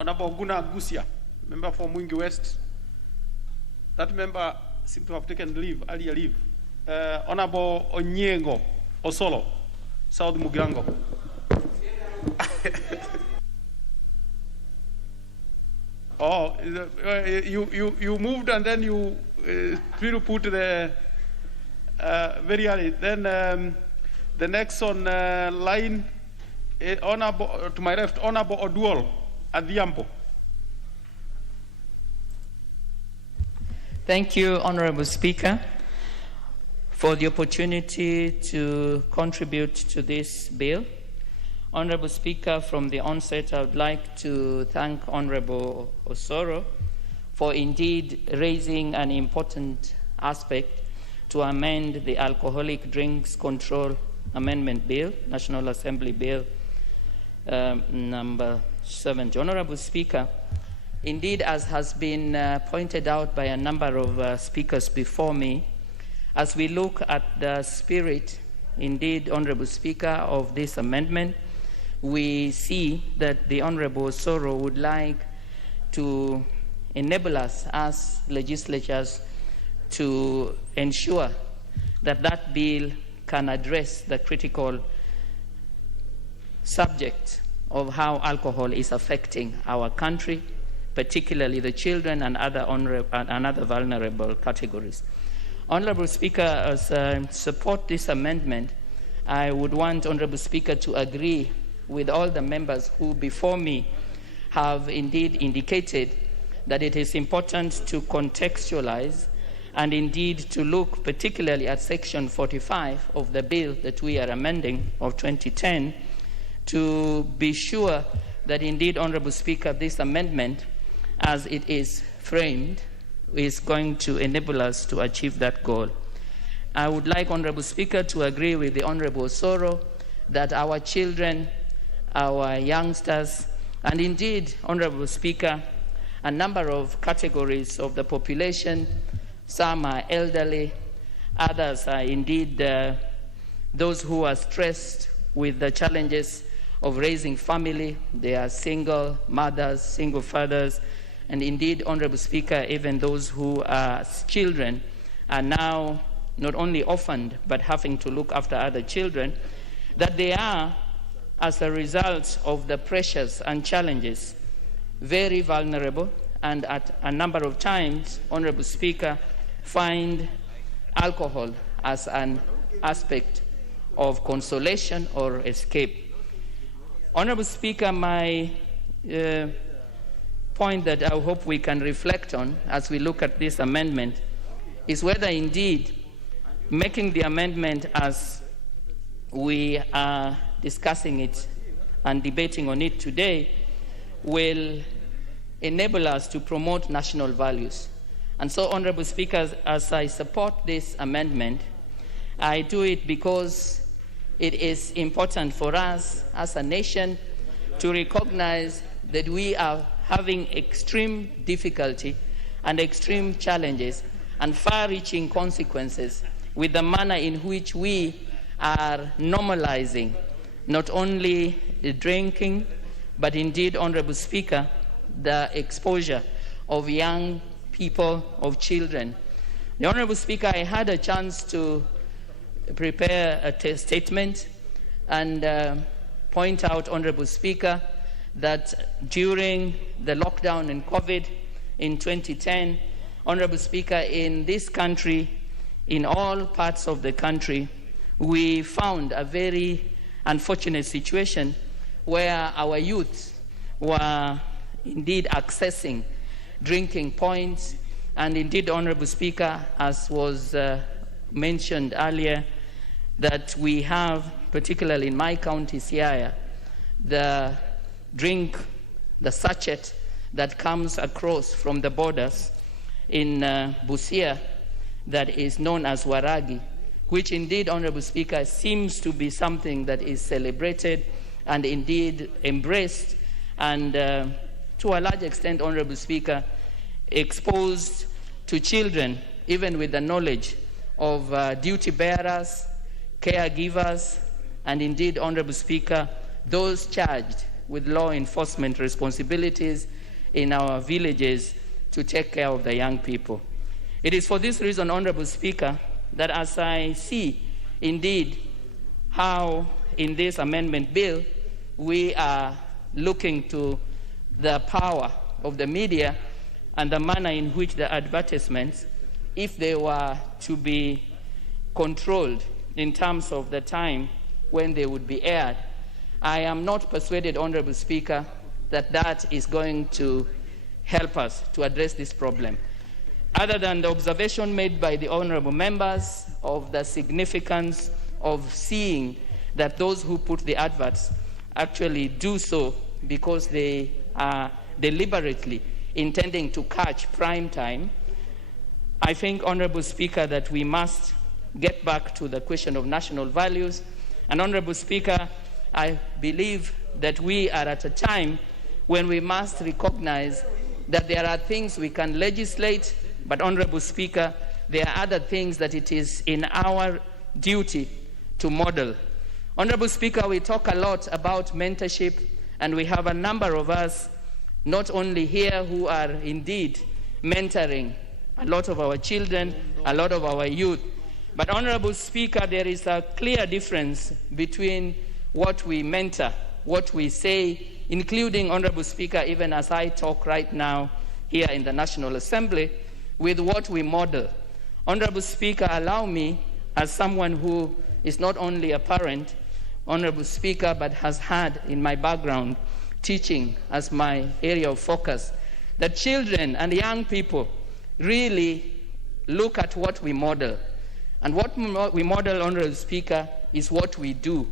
Honorable Guna Gusia, member for Mwingi West. That member seemed to have taken leave, earlier leave. Honorable Onyengo Osolo, South Mugirango. Oh, you moved and then you put the very early. Then the next on line, honorable to my left, Honorable Oduol Adhiambo. Thank you, Honorable Speaker, for the opportunity to contribute to this bill. Honorable Speaker, from the onset, I would like to thank Honorable Osoro for indeed raising an important aspect to amend the Alcoholic Drinks Control Amendment Bill, National Assembly Bill number 70. Honorable Speaker, indeed, as has been pointed out by a number of speakers before me, as we look at the spirit, indeed, Honorable Speaker, of this amendment, we see that the Honorable Osoro would like to enable us as legislatures to ensure that that bill can address the critical subject of how alcohol is affecting our country, particularly the children and other vulnerable categories. Honorable Speaker, as I support this amendment, I would want Honorable Speaker to agree with all the members who before me have indeed indicated that it is important to contextualize and indeed to look particularly at Section 45 of the bill that we are amending of 2010 to be sure that indeed, Honorable Speaker, this amendment as it is framed is going to enable us to achieve that goal. I would like, Honorable Speaker, to agree with the Honorable Osoro that our children, our youngsters, and indeed, Honorable Speaker, a number of categories of the population, some are elderly, others are indeed those who are stressed with the challenges of raising family. They are single mothers, single fathers, and indeed, Honorable Speaker, even those who are children are now not only orphaned, but having to look after other children, that they are, as a result of the pressures and challenges, very vulnerable, and at a number of times, Honorable Speaker, find alcohol as an aspect of consolation or escape. Honorable Speaker, my point that I hope we can reflect on as we look at this amendment is whether indeed making the amendment as we are discussing it and debating on it today will enable us to promote national values. And so, Honorable Speaker, as I support this amendment, I do it because it is important for us as a nation to recognize that we are having extreme difficulty and extreme challenges and far-reaching consequences with the manner in which we are normalizing not only the drinking, but indeed, Honorable Speaker, the exposure of young people, of children. The Honorable Speaker, I had a chance to prepare a statement and point out, Honorable Speaker, that during the lockdown in COVID in 2010, Honorable Speaker, in this country, in all parts of the country, we found a very unfortunate situation where our youth were indeed accessing drinking points. And indeed, Honorable Speaker, as was mentioned earlier, that we have, particularly in my county, Siaya, the drink, the sachet that comes across from the borders in Busia that is known as Waragi, which indeed, Honorable Speaker, seems to be something that is celebrated and indeed embraced and to a large extent, Honorable Speaker, exposed to children, even with the knowledge of duty bearers, caregivers, and indeed, Honorable Speaker, those charged with law enforcement responsibilities in our villages to take care of the young people. It is for this reason, Honorable Speaker, that as I see indeed how in this amendment bill we are looking to the power of the media and the manner in which the advertisements, if they were to be controlled in terms of the time when they would be aired, I am not persuaded, Honorable Speaker, that that is going to help us to address this problem. Other than the observation made by the honorable members of the significance of seeing that those who put the adverts actually do so because they are deliberately intending to catch prime time, I think, Honorable Speaker, that we must get back to the question of national values. And Honorable Speaker, I believe that we are at a time when we must recognize that there are things we can legislate, but Honorable Speaker, there are other things that it is in our duty to model. Honorable Speaker, we talk a lot about mentorship, and we have a number of us, not only here, who are indeed mentoring a lot of our children, a lot of our youth. But Honorable Speaker, there is a clear difference between what we mentor, what we say, including, Honorable Speaker, even as I talk right now here in the National Assembly, with what we model. Honorable Speaker, allow me, as someone who is not only a parent, Honorable Speaker, but has had in my background teaching as my area of focus, that children and young people really look at what we model. And what we model, Honorable Speaker, is what we do.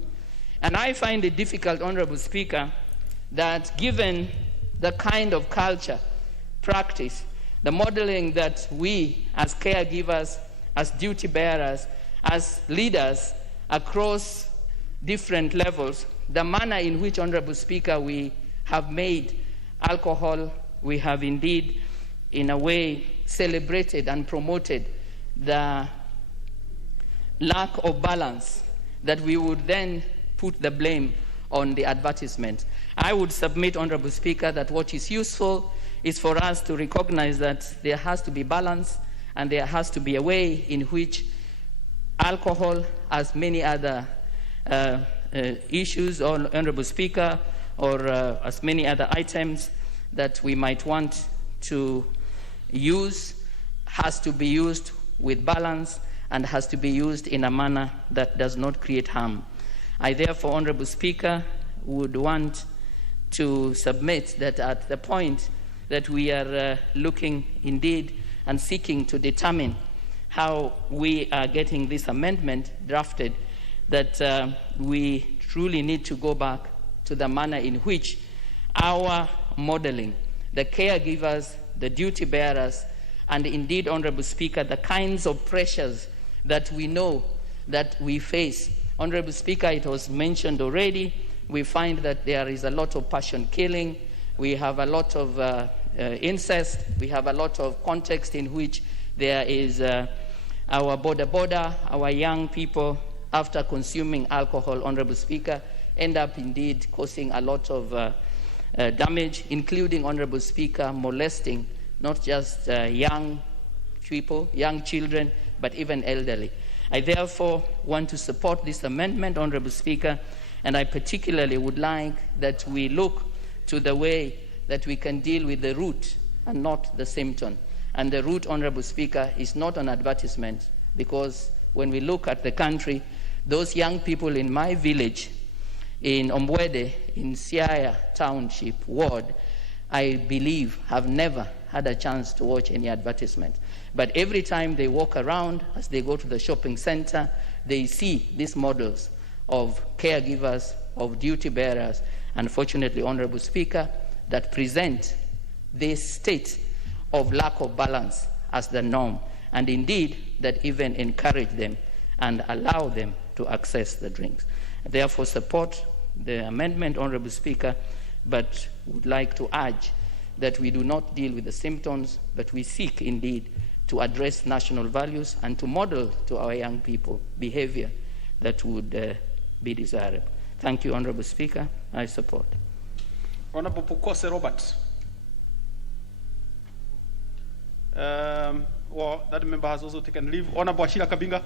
And I find it difficult, Honorable Speaker, that given the kind of culture, practice, the modeling that we as caregivers, as duty bearers, as leaders across different levels, the manner in which, Honorable Speaker, we have made alcohol, we have indeed, in a way, celebrated and promoted the lack of balance, that we would then put the blame on the advertisement. I would submit, Honorable Speaker, that what is useful is for us to recognize that there has to be balance and there has to be a way in which alcohol, as many other issues, or Honorable Speaker, or as many other items that we might want to use, has to be used with balance and has to be used in a manner that does not create harm. I therefore, Honorable Speaker, would want to submit that at the point that we are looking indeed and seeking to determine how we are getting this amendment drafted, that we truly need to go back to the manner in which our modeling, the caregivers, the duty bearers, and indeed, Honorable Speaker, the kinds of pressures that we know that we face. Honorable Speaker, it was mentioned already, we find that there is a lot of passion killing, we have a lot of incest, we have a lot of context in which there is our border, our young people, after consuming alcohol, Honorable Speaker, end up indeed causing a lot of damage, including, Honorable Speaker, molesting not just young people, young children, but even elderly. I therefore want to support this amendment, Honorable Speaker, and I particularly would like that we look to the way that we can deal with the root and not the symptom. And the root, Honorable Speaker, is not an advertisement, because when we look at the country, those young people in my village, in Ombwede, in Siaya Township Ward, I believe have never had a chance to watch any advertisement. But every time they walk around, as they go to the shopping center, they see these models of caregivers, of duty bearers, unfortunately, Honorable Speaker, that present this state of lack of balance as the norm, and indeed that even encourage them and allow them to access the drinks. I therefore support the amendment, Honorable Speaker, but would like to urge that we do not deal with the symptoms, but we seek indeed to address national values and to model to our young people behavior that would be desirable. Thank you, Honorable Speaker. I support. Honorable Pukose Robert. Well, that member has also taken leave. Honorable Ashira Kabinga.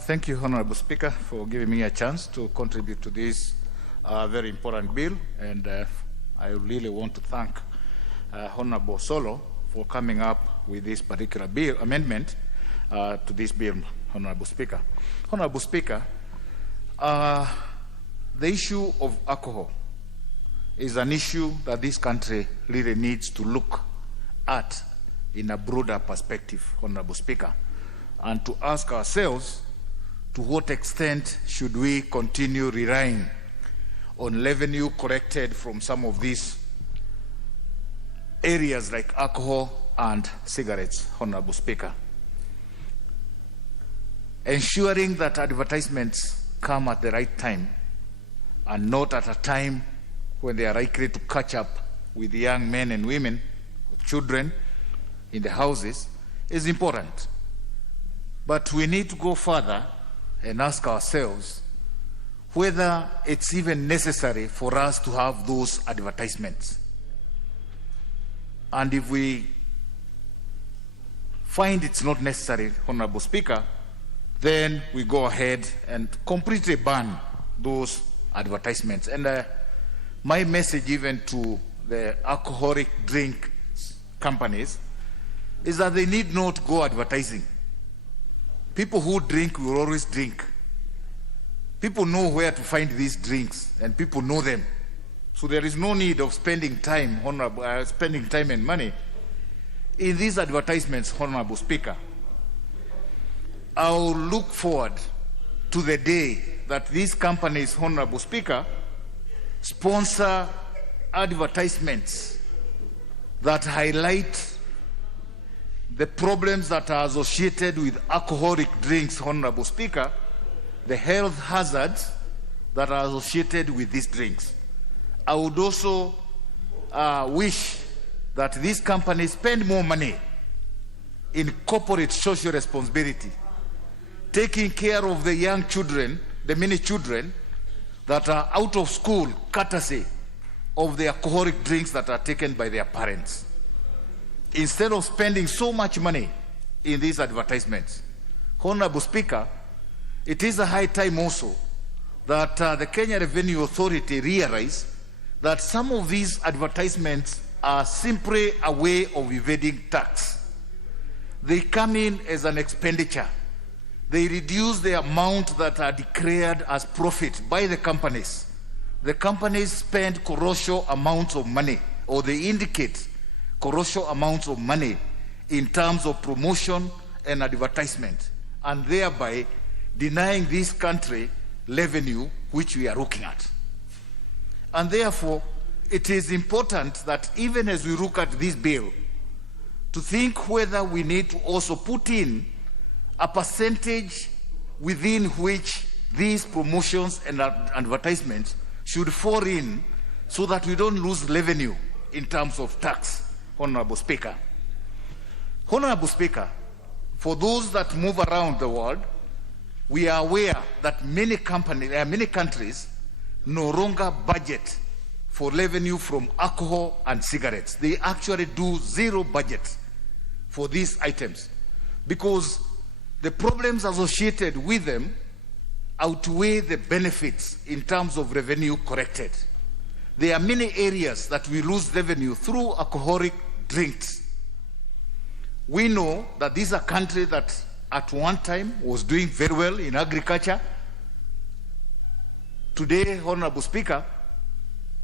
Thank you, Honorable Speaker, for giving me a chance to contribute to this very important bill. And I really want to thank Honorable Solo for coming up with this particular bill amendment to this bill, Honorable Speaker. Honorable Speaker, the issue of alcohol is an issue that this country really needs to look at in a broader perspective, Honorable Speaker, and to ask ourselves, to what extent should we continue relying on revenue collected from some of these areas like alcohol and cigarettes, Honorable Speaker? Ensuring that advertisements come at the right time and not at a time when they are likely to catch up with young men and women, children in the houses is important. But we need to go further and ask ourselves whether it's even necessary for us to have those advertisements. And if we find it's not necessary, Honorable Speaker, then we go ahead and completely ban those advertisements. And my message even to the alcoholic drink companies is that they need not go advertising. People who drink will always drink. People know where to find these drinks, and people know them. So there is no need of spending time and money in these advertisements, Honorable Speaker. I'll look forward to the day that these companies, Honorable Speaker, sponsor advertisements that highlight the problems that are associated with alcoholic drinks, Honorable Speaker, the health hazards that are associated with these drinks. I would also wish that these companies spend more money in corporate social responsibility, taking care of the young children, the many children that are out of school courtesy of the alcoholic drinks that are taken by their parents, instead of spending so much money in these advertisements. Honorable Speaker, it is a high time also that the Kenya Revenue Authority realize that some of these advertisements are simply a way of evading tax. They come in as an expenditure. They reduce the amount that are declared as profit by the companies. The companies spend colossal amounts of money, or they indicate colossal amounts of money in terms of promotion and advertisement, and thereby denying this country revenue which we are looking at. And therefore, it is important that even as we look at this bill, to think whether we need to also put in a percentage within which these promotions and advertisements should fall in, so that we don't lose revenue in terms of tax, Honorable Speaker. Honorable Speaker, for those that move around the world, we are aware that many countries no longer budget for revenue from alcohol and cigarettes. They actually do zero budget for these items because the problems associated with them outweigh the benefits in terms of revenue collected. There are many areas that we lose revenue through alcoholic drinks. We know that this is a country that at one time was doing very well in agriculture. Today, Honorable Speaker,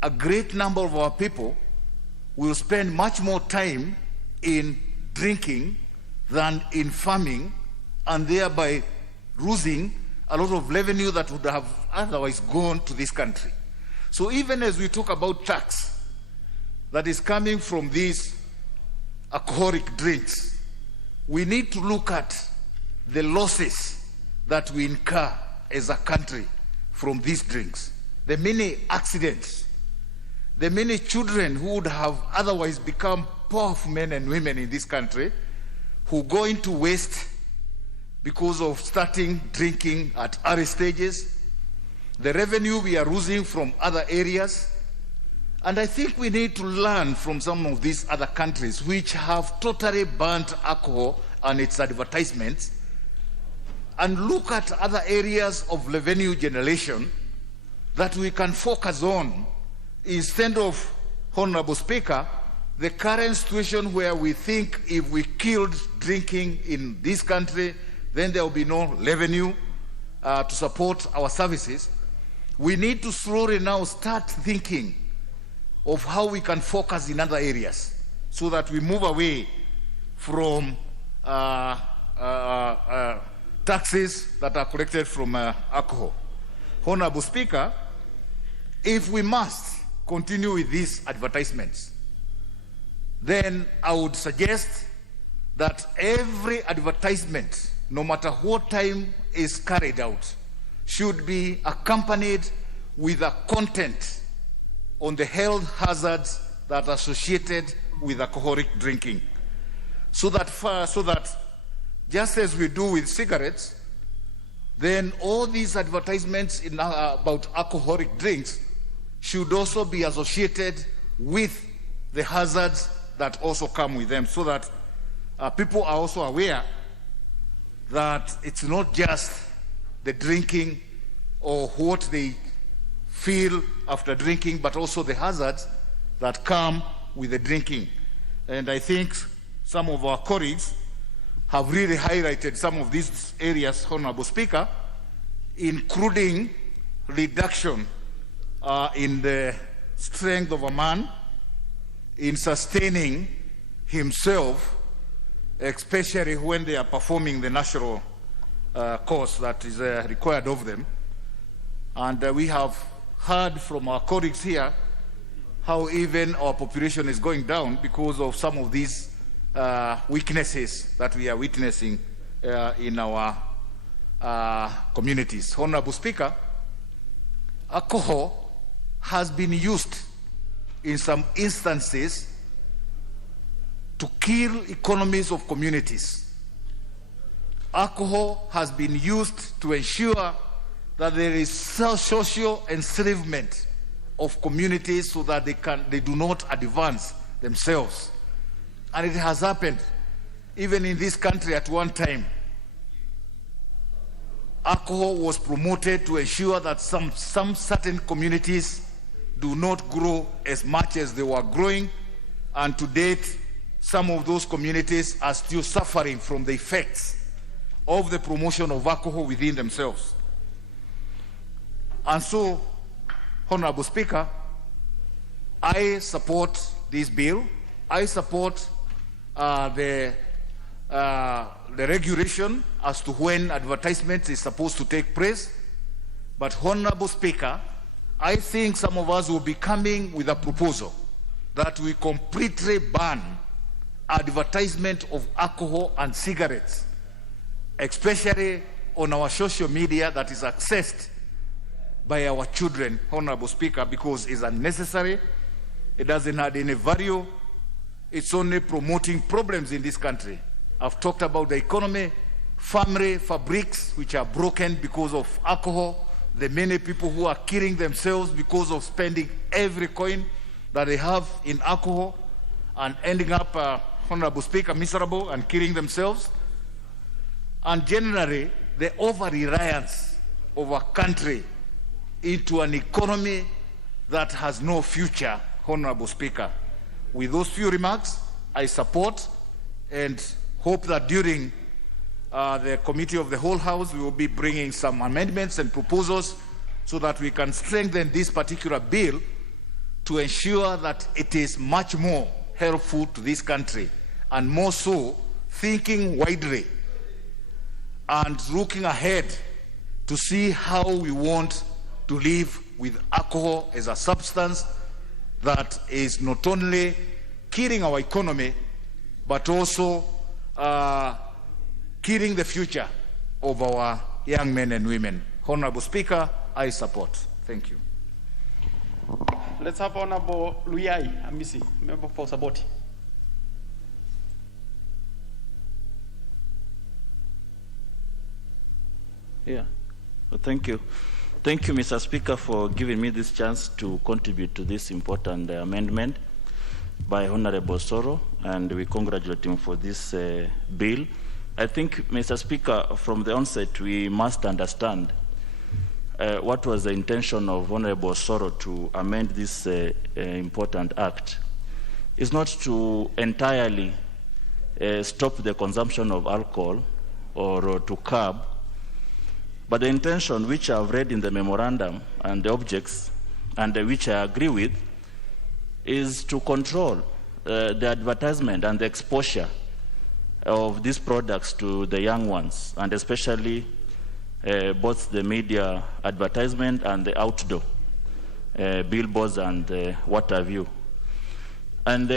a great number of our people will spend much more time in drinking than in farming, and thereby losing a lot of revenue that would have otherwise gone to this country. So even as we talk about tax that is coming from these alcoholic drinks, we need to look at the losses that we incur as a country from these drinks, the many accidents, the many children who would have otherwise become powerful men and women in this country who go into waste because of starting drinking at early stages, the revenue we are losing from other areas. And I think we need to learn from some of these other countries which have totally banned alcohol and its advertisements, and look at other areas of revenue generation that we can focus on instead of, Honorable Speaker, the current situation where we think if we killed drinking in this country, then there will be no revenue to support our services. We need to slowly now start thinking of how we can focus in other areas so that we move away from taxes that are collected from alcohol. Honorable Speaker, if we must continue with these advertisements, then I would suggest that every advertisement, no matter what time is carried out, should be accompanied with a content on the health hazards that are associated with alcoholic drinking. So that just as we do with cigarettes, then all these advertisements about alcoholic drinks should also be associated with the hazards that also come with them, so that people are also aware that it's not just the drinking or what they feel after drinking, but also the hazards that come with the drinking. And I think some of our colleagues have really highlighted some of these areas, Honorable Speaker, including reduction in the strength of a man, in sustaining himself, especially when they are performing the national course that is required of them. And we have heard from our colleagues here how even our population is going down because of some of these weaknesses that we are witnessing in our communities. Honorable Speaker, alcohol has been used in some instances to kill economies of communities. Alcohol has been used to ensure that there is social enslavement of communities so that they do not advance themselves. And it has happened even in this country at one time. Alcohol was promoted to ensure that some certain communities do not grow as much as they were growing, and to date, some of those communities are still suffering from the effects of the promotion of alcohol within themselves. And so, Honorable Speaker, I support this bill. I support the regulation as to when advertisement is supposed to take place. But Honorable Speaker, I think some of us will be coming with a proposal that we completely ban advertisement of alcohol and cigarettes, especially on our social media that is accessed by our children, Honorable Speaker, because it's unnecessary, it doesn't add any value, it's only promoting problems in this country. I've talked about the economy, family fabrics which are broken because of alcohol, the many people who are killing themselves because of spending every coin that they have in alcohol and ending up, Honorable Speaker, miserable and killing themselves. And generally, the over-reliance of our country into an economy that has no future, Honorable Speaker. With those few remarks, I support and hope that during the Committee of the Whole House, we will be bringing some amendments and proposals so that we can strengthen this particular bill to ensure that it is much more helpful to this country, and more so thinking widely and looking ahead to see how we want to live with alcohol as a substance that is not only killing our economy, but also killing the future of our young men and women. Honorable Speaker, I support. Thank you. Let's have Honorable Luyai Amisi, member for Saboti. Yeah, well, thank you. Thank you, Mr. Speaker, for giving me this chance to contribute to this important amendment by Honorable Soro, and we congratulate him for this bill. I think, Mr. Speaker, from the onset, we must understand what was the intention of Honorable Soro to amend this important act. It's not to entirely stop the consumption of alcohol or to curb, but the intention, which I've read in the memorandum and the objects, and which I agree with, is to control the advertisement and the exposure of these products to the young ones, and especially both the media advertisement and the outdoor billboards and what have you. And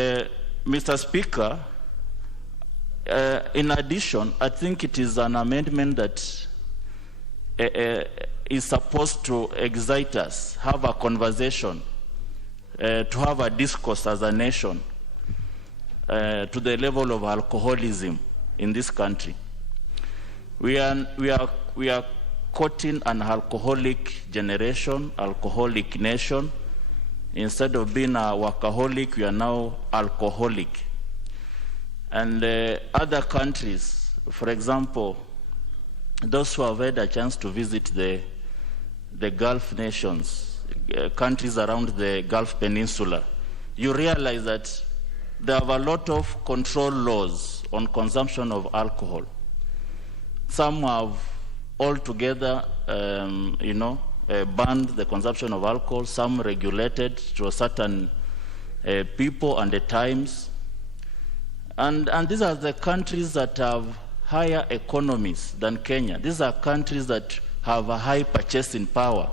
Mr. Speaker, in addition, I think it is an amendment that is supposed to excite us, have a conversation, to have a discourse as a nation to the level of alcoholism in this country. We are courting an alcoholic generation, alcoholic nation. Instead of being a workaholic, we are now alcoholic. And other countries, for example, those who have had a chance to visit the Gulf nations, countries around the Gulf Peninsula, you realize that there are a lot of control laws on consumption of alcohol. Some have altogether, banned the consumption of alcohol, some regulated to a certain people and the times. And these are the countries that have higher economies than Kenya. These are countries that have a high purchasing power.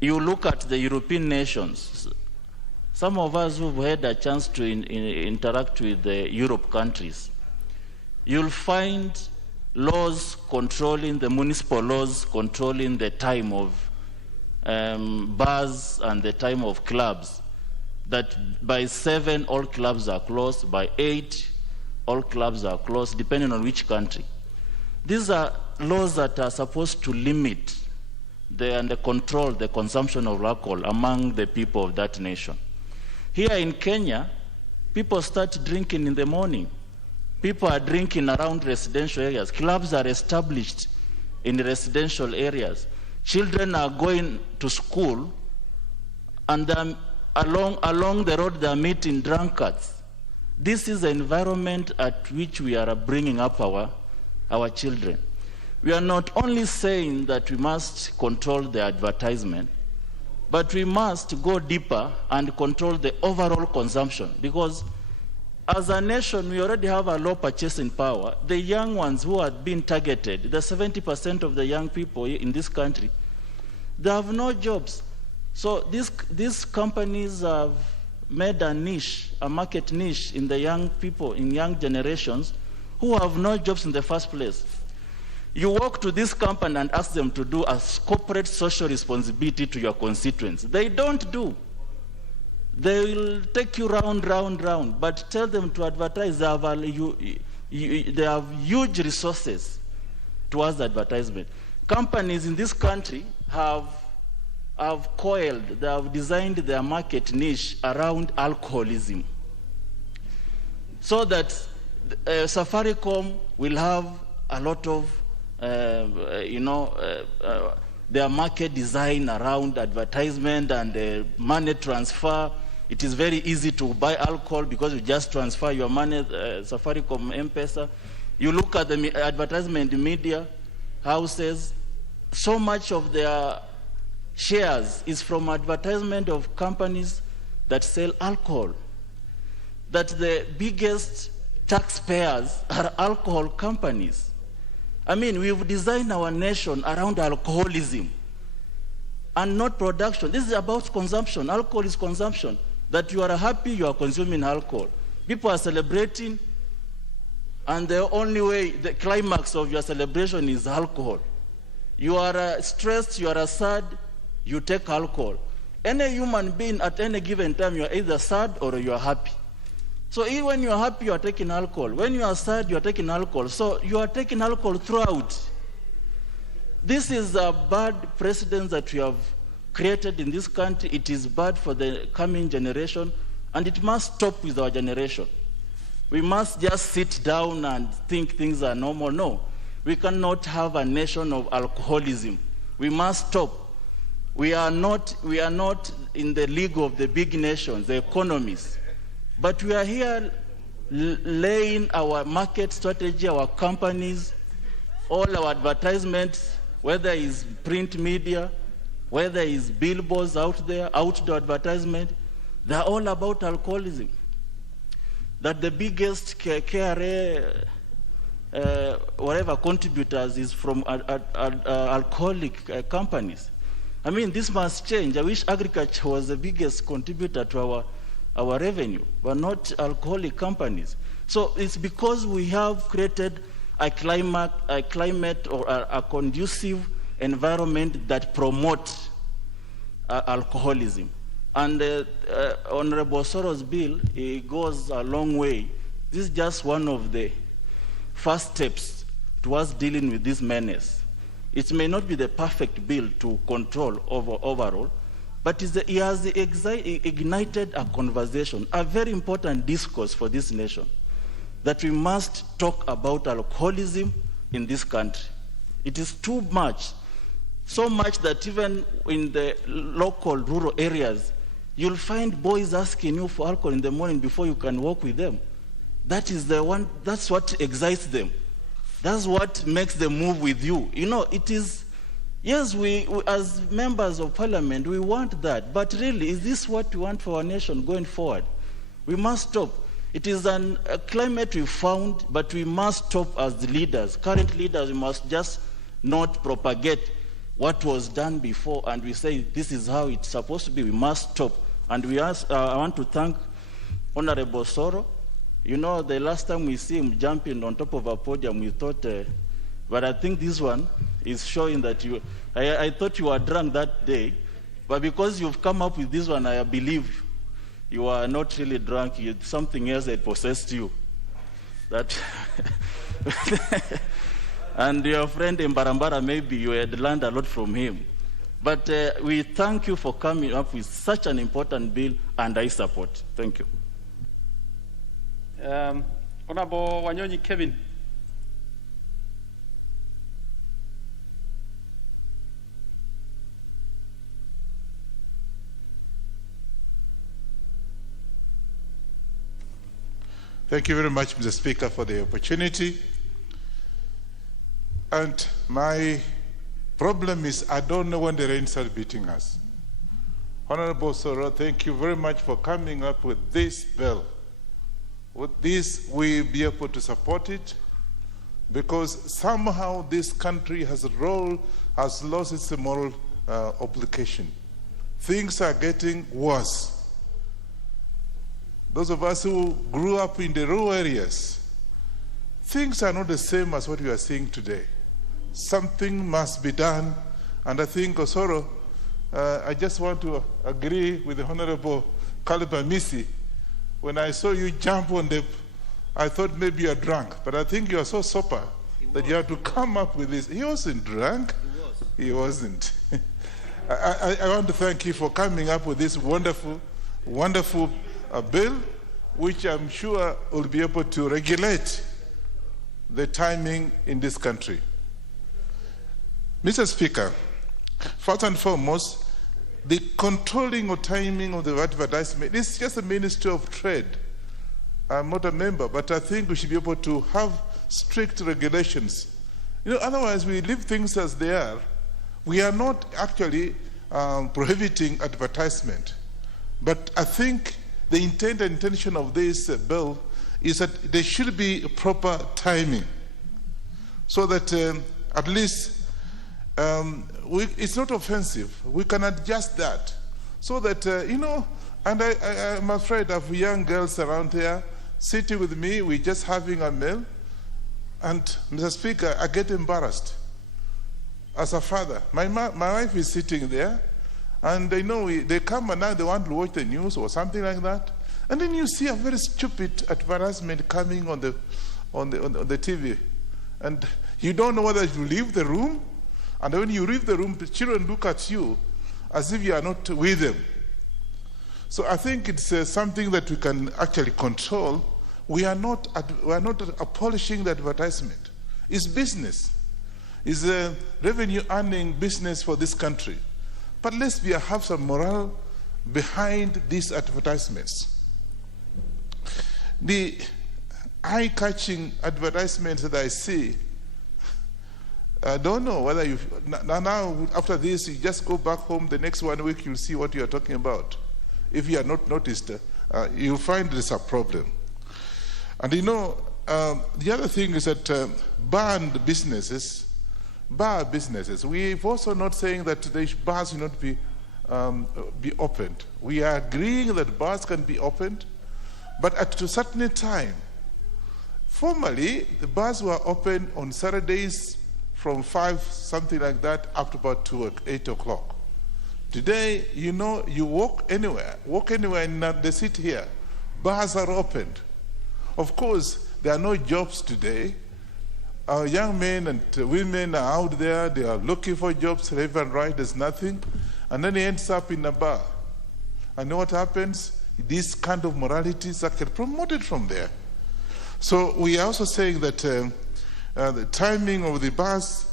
You look at the European nations, some of us who've had a chance to interact with the Europe countries, you'll find laws controlling, the municipal laws controlling the time of bars and the time of clubs, that by 7 all clubs are closed, by 8 all clubs are closed, depending on which country. These are laws that are supposed to limit and control the consumption of alcohol among the people of that nation. Here in Kenya, people start drinking in the morning. People are drinking around residential areas. Clubs are established in residential areas. Children are going to school, and along the road they are meeting drunkards. This is the environment at which we are bringing up our children. We are not only saying that we must control the advertisement, but we must go deeper and control the overall consumption, because as a nation, we already have a low purchasing power. The young ones who are being targeted, the 70% of the young people in this country, they have no jobs. So these companies have made a niche, a market niche in the young people, in young generations who have no jobs in the first place. You walk to this company and ask them to do a corporate social responsibility to your constituents. They don't do. They will take you round, but tell them to advertise. They have huge resources towards advertisement. Companies in this country have coiled, they have designed their market niche around alcoholism, so that Safaricom will have a lot of, their market design around advertisement and money transfer. It is very easy to buy alcohol because you just transfer your money, Safaricom M-Pesa. You look at the advertisement media houses, so much of their shares is from advertisement of companies that sell alcohol. That the biggest taxpayers are alcohol companies. I mean, we've designed our nation around alcoholism and not production. This is about consumption. Alcohol is consumption. That you are happy, you are consuming alcohol. People are celebrating, and the only way, the climax of your celebration is alcohol. You are stressed, you are sad, you take alcohol. Any human being at any given time, you are either sad or you are happy. So even when you are happy, you are taking alcohol. When you are sad, you are taking alcohol. So you are taking alcohol throughout. This is a bad precedent that we have created in this country. It is bad for the coming generation, and it must stop with our generation. We must just sit down and think things are normal. No, we cannot have a nation of alcoholism. We must stop. We are not in the league of the big nations, the economies, but we are here laying our market strategy, our companies, all our advertisements, whether it's print media, whether it's billboards out there, outdoor advertisement, they're all about alcoholism. That the biggest KRA, whatever contributors is from alcoholic companies. I mean, this must change. I wish agriculture was the biggest contributor to our revenue, but not alcoholic companies. So it's because we have created a climate or a conducive environment that promotes alcoholism. And Honorable Soro's bill, it goes a long way. This is just one of the first steps towards dealing with this menace. It may not be the perfect bill to control overall, but it has ignited a conversation, a very important discourse for this nation, that we must talk about alcoholism in this country. It is too much, so much that even in the local rural areas, you'll find boys asking you for alcohol in the morning before you can walk with them. That's what excites them. That's what makes them move with you. You know, it is, yes, we as members of parliament, we want that. But really, is this what we want for our nation going forward? We must stop. It is a climate we found, but we must stop as the leaders. Current leaders, we must just not propagate what was done before, and we say this is how it's supposed to be. We must stop. And I want to thank Honorable Soro. You know, the last time we see him jumping on top of a podium, we thought, but I think this one is showing that I thought you were drunk that day, but because you've come up with this one, I believe you are not really drunk. Something else that possessed you. That and your friend Mbarambara, maybe you had learned a lot from him. But we thank you for coming up with such an important bill, and I support. Thank you. Honorable Wanyonyi Kevin. Thank you very much, Mr. Speaker, for the opportunity. And my problem is I don't know when the rain starts beating us. Honorable Soro, thank you very much for coming up with this bill. With this, we'll be able to support it because somehow this country has lost its moral obligation. Things are getting worse. Those of us who grew up in the rural areas, things are not the same as what we are seeing today. Something must be done, and I think, Osoro, I just want to agree with the Honorable Kaliba Misi. When I saw you jump on I thought maybe you are drunk, but I think you are so sober that you have to come up with this. He wasn't drunk. He wasn't. I want to thank you for coming up with this wonderful, wonderful bill, which I'm sure will be able to regulate the timing in this country. Mr. Speaker, first and foremost, the controlling or timing of the advertisement is just the Ministry of Trade. I'm not a member, but I think we should be able to have strict regulations. You know, otherwise we leave things as they are. We are not actually prohibiting advertisement. But I think the intent and intention of this bill is that there should be a proper timing so that at least it's not offensive. We can adjust that so that, you know, and I'm afraid of young girls around here sitting with me, we're just having a meal, and Mr. Speaker, I get embarrassed as a father. My wife is sitting there, and they know they come and now they want to watch the news or something like that, and then you see a very stupid advertisement coming on the TV, and you don't know whether to leave the room And when you leave the room, the children look at you as if you are not with them. So I think it's something that we can actually control. We are not abolishing the advertisement. It's business. It's a revenue-earning business for this country. But let's have some morale behind these advertisements. The eye-catching advertisements that I see, I don't know whether you now after this you just go back home. The next 1 week you'll see what you are talking about. If you are not noticed, you'll find there's a problem. And you know, the other thing is that bar businesses. We've also not saying that the bars will not be opened. We are agreeing that bars can be opened, but at a certain time. Formerly, the bars were open on Saturdays from 5, something like that, up to about 8 o'clock. Today, you know, you walk anywhere in the city here, bars are opened. Of course, there are no jobs today. Our young men and women are out there, they are looking for jobs left and right, there's nothing. And then he ends up in a bar. And what happens? This kind of morality is actually promoted from there. So we are also saying that the timing of the bars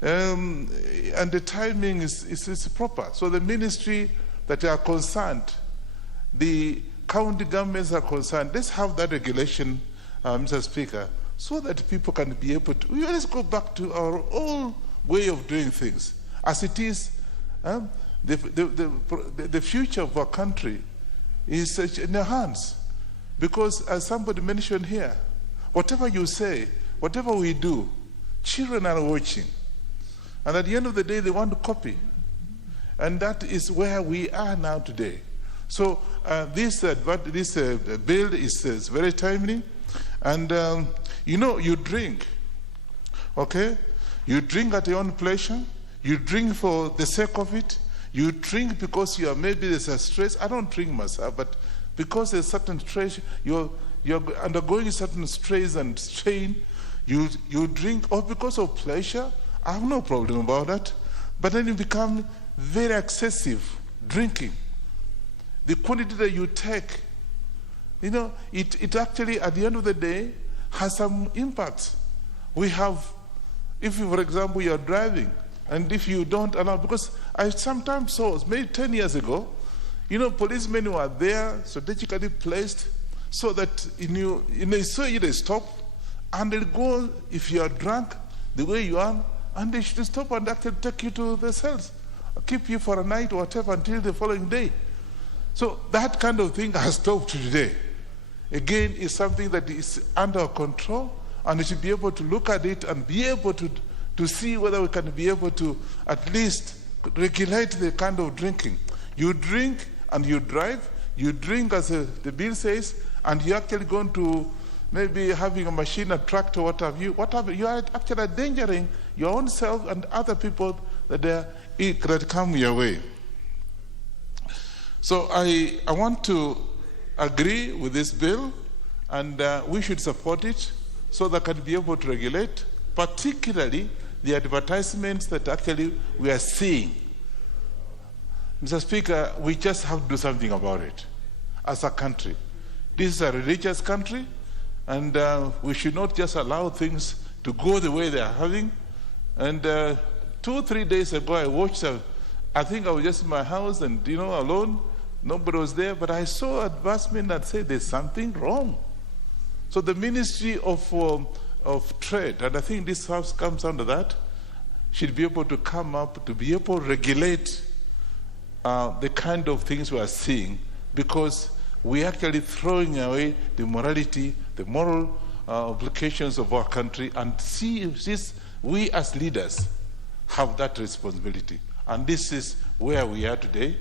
and the timing is proper. So the ministry that are concerned, the county governments are concerned, let's have that regulation, Mr. Speaker, so that people can be able to, let's go back to our old way of doing things. As it is, the future of our country is in your hands. Because as somebody mentioned here, whatever you say, whatever we do, children are watching. And at the end of the day, they want to copy. And that is where we are now today. So this bill is very timely. And you know, you drink, okay? You drink at your own pleasure. You drink for the sake of it. You drink because maybe there's a stress. I don't drink myself, but because there's certain stress, you're undergoing a certain stress and strain, you drink, or because of pleasure. I have no problem about that. But then you become very excessive drinking. The quantity that you take, you know, it actually, at the end of the day, has some impact. We have, if you, for example, you are driving, and if you don't allow, because I sometimes saw, maybe 10 years ago, you know, policemen who are there, strategically placed, so that so they stop, and they'll go, if you are drunk, the way you are, and they should stop and actually take you to the cells, keep you for a night or whatever until the following day. So that kind of thing has stopped today. Again, it's something that is under control, and we should be able to look at it and be able to see whether we can be able to at least regulate the kind of drinking. You drink and you drive. You drink, as the bill says, and you're actually going to maybe having a machine, a tractor, what have you. You are actually endangering your own self and other people that come your way. So I want to agree with this bill, and we should support it so that can be able to regulate, particularly the advertisements that actually we are seeing. Mr. Speaker, we just have to do something about it as a country. This is a religious country, and we should not just allow things to go the way they are having. And 2 or 3 days ago, I watched, I think I was just in my house and, alone. Nobody was there, but I saw an advertisement that said there's something wrong. So the Ministry of Trade, and I think this house comes under that, should be able to come up to be able to regulate the kind of things we are seeing, because we're actually throwing away the morality, the moral obligations of our country, and we as leaders have that responsibility. And this is where we are today.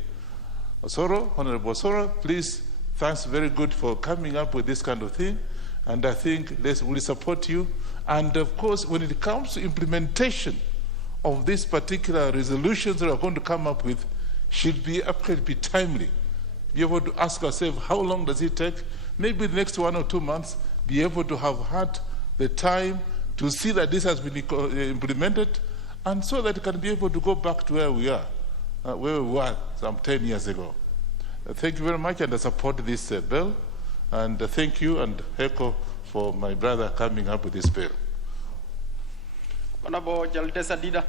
Honorable Osoro, please, thanks very good for coming up with this kind of thing. And I think we'll support you. And of course, when it comes to implementation of these particular resolutions that we are going to come up with, should be timely. Be able to ask ourselves, how long does it take? Maybe the next 1 or 2 months, be able to have had the time to see that this has been implemented, and so that we can be able to go back to where we are, where we were some 10 years ago. Thank you very much, and I support this bill. And thank you and Heko for my brother coming up with this bill. Honorable Jaltesa Dida.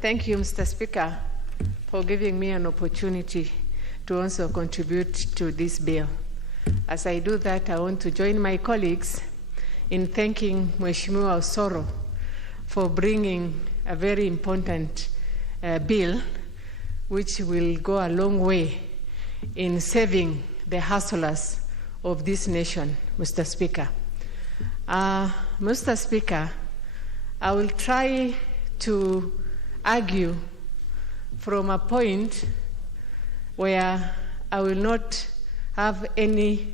Thank you, Mr. Speaker, for giving me an opportunity to also contribute to this bill. As I do that, I want to join my colleagues in thanking Mheshimiwa Osoro for bringing a very important bill which will go a long way in saving the hustlers of this nation, Mr. Speaker. Mr. Speaker, I will try to argue from a point where I will not have any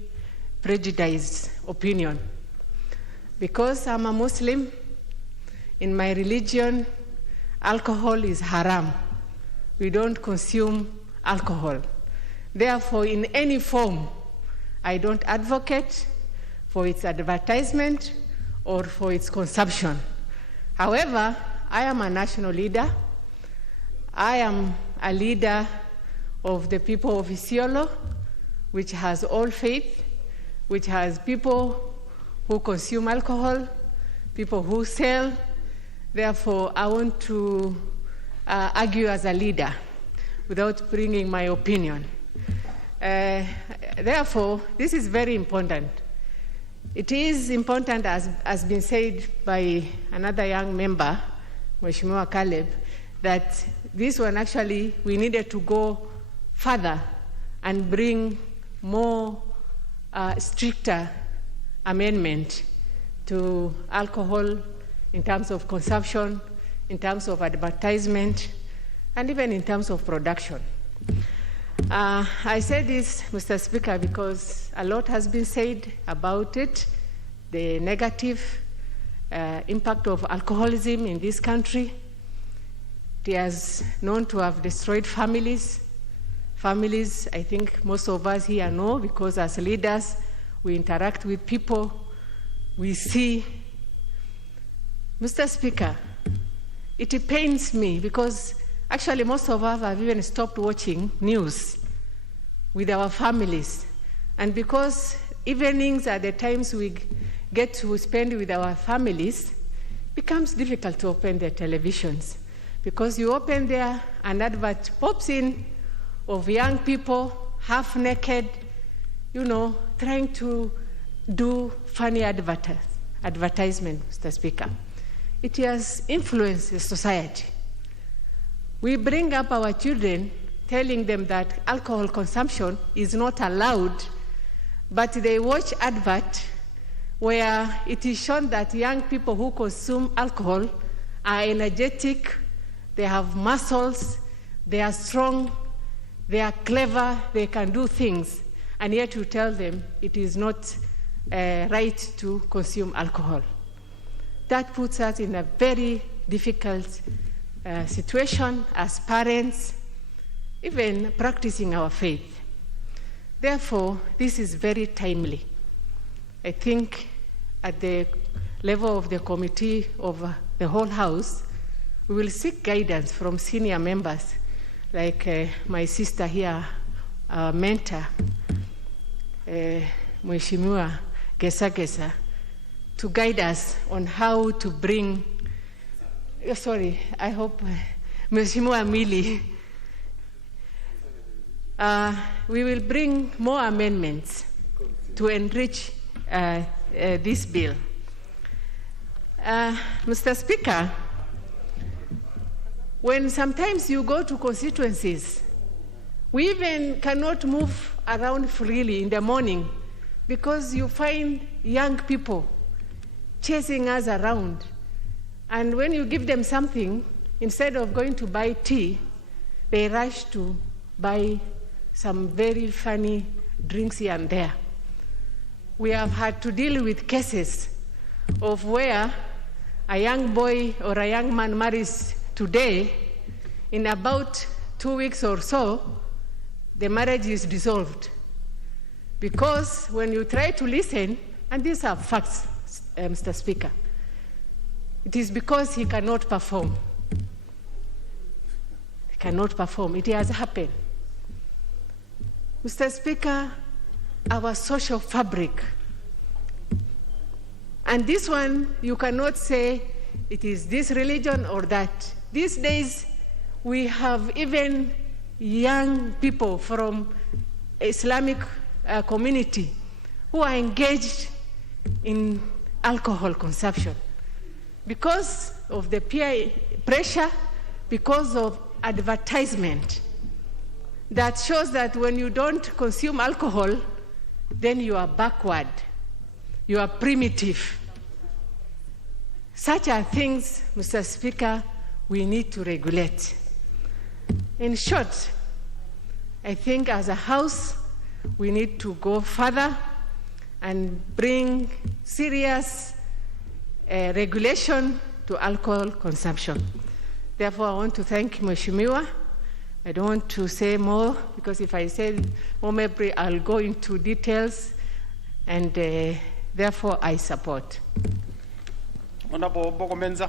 prejudiced opinion. Because I'm a Muslim, in my religion, alcohol is haram. We don't consume alcohol. Therefore, in any form, I don't advocate for its advertisement or for its consumption. However, I am a national leader. I am a leader of the people of Isiolo, which has all faith, which has people who consume alcohol, people who sell. Therefore, I want to argue as a leader without bringing my opinion. Therefore, this is very important. It is important, as has been said by another young member, Mheshimiwa Caleb, that this one actually, we needed to go further and bring more stricter amendment to alcohol in terms of consumption, in terms of advertisement, and even in terms of production. I say this, Mr. Speaker, because a lot has been said about it, the negative impact of alcoholism in this country. It is known to have destroyed families. Families, I think most of us here know, because as leaders, we interact with people, we see. Mr. Speaker, it pains me because actually most of us have even stopped watching news with our families. And because evenings are the times we get to spend with our families, it becomes difficult to open the televisions. Because you open there, an advert pops in of young people, half naked, you know, trying to do funny advertisement, Mr. Speaker. It has influenced the society. We bring up our children telling them that alcohol consumption is not allowed, but they watch advert where it is shown that young people who consume alcohol are energetic, they have muscles, they are strong, they are clever, they can do things, and yet you tell them it is not right to consume alcohol. That puts us in a very difficult situation as parents, even practicing our faith. Therefore, this is very timely. I think at the level of the committee of the whole House, we will seek guidance from senior members, like my sister here, our mentor, Mheshimiwa Gesa, to guide us on how to bring, I hope, Mheshimiwa Mili, we will bring more amendments to enrich this bill. Mr. Speaker, when sometimes you go to constituencies, we even cannot move around freely in the morning because you find young people chasing us around. And when you give them something, instead of going to buy tea, they rush to buy some very funny drinks here and there. We have had to deal with cases of where a young boy or a young man marries today, in about 2 weeks or so, the marriage is dissolved. Because when you try to listen, And these are facts, Mr. Speaker. It is because he cannot perform. He cannot perform. It has happened. Mr. Speaker, our social fabric, and this one, you cannot say it is this religion or that. These days, we have even young people from Islamic community who are engaged in alcohol consumption because of the peer pressure, because of advertisement that shows that when you don't consume alcohol, then you are backward, you are primitive. Such are things, Mr. Speaker, we need to regulate. In short, I think as a House, we need to go further and bring serious regulation to alcohol consumption. Therefore, I want to thank Mheshimiwa. I don't want to say more, because if I say more, maybe I'll go into details, and therefore I support. Honorable Bogomenza.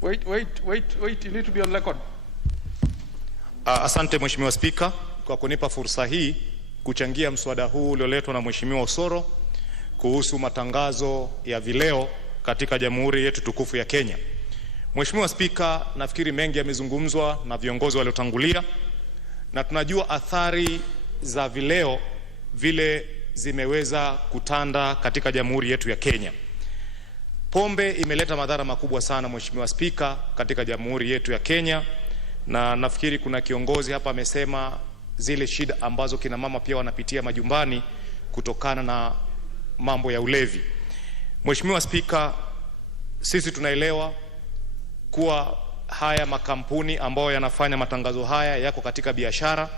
Wait, you need to be on record. Asante Mheshimiwa Spika kwa kunipa fursa hii kuchangia mswada huu ulioletwa na Mheshimiwa Osoro kuhusu matangazo ya vileo katika Jamhuri yetu tukufu ya Kenya. Mheshimiwa Spika, nafikiri mengi yamezungumzwa na viongozi waliotangulia, na tunajua athari za vileo vile zimeweza kutanda katika Jamhuri yetu ya Kenya. Pombe imeleta madhara makubwa sana Mheshimiwa Spika katika Jamhuri yetu ya Kenya, na nafikiri kuna kiongozi hapa amesema zile shida ambazo kina mama pia wanapitia majumbani kutokana na mambo ya ulevi. Mheshimiwa Spika, sisi tunaelewa kuwa haya makampuni ambayo yanafanya matangazo haya yako katika biashara,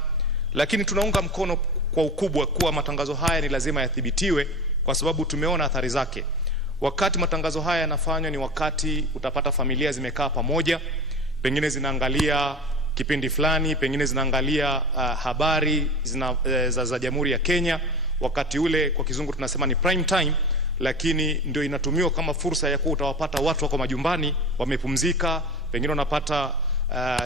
lakini tunaunga mkono kwa ukubwa kuwa matangazo haya ni lazima yathibitiwe, kwa sababu tumeona athari zake. Wakati matangazo haya yanafanywa ni wakati utapata familia zimekaa pamoja, pengine zinaangalia kipindi fulani, pengine zinaangalia habari za Jamhuri ya Kenya. Wakati ule kwa kizungu tunasema ni prime time, lakini ndio inatumiwa kama fursa ya kuwa utawapata watu wako majumbani wamepumzika, pengine wanapata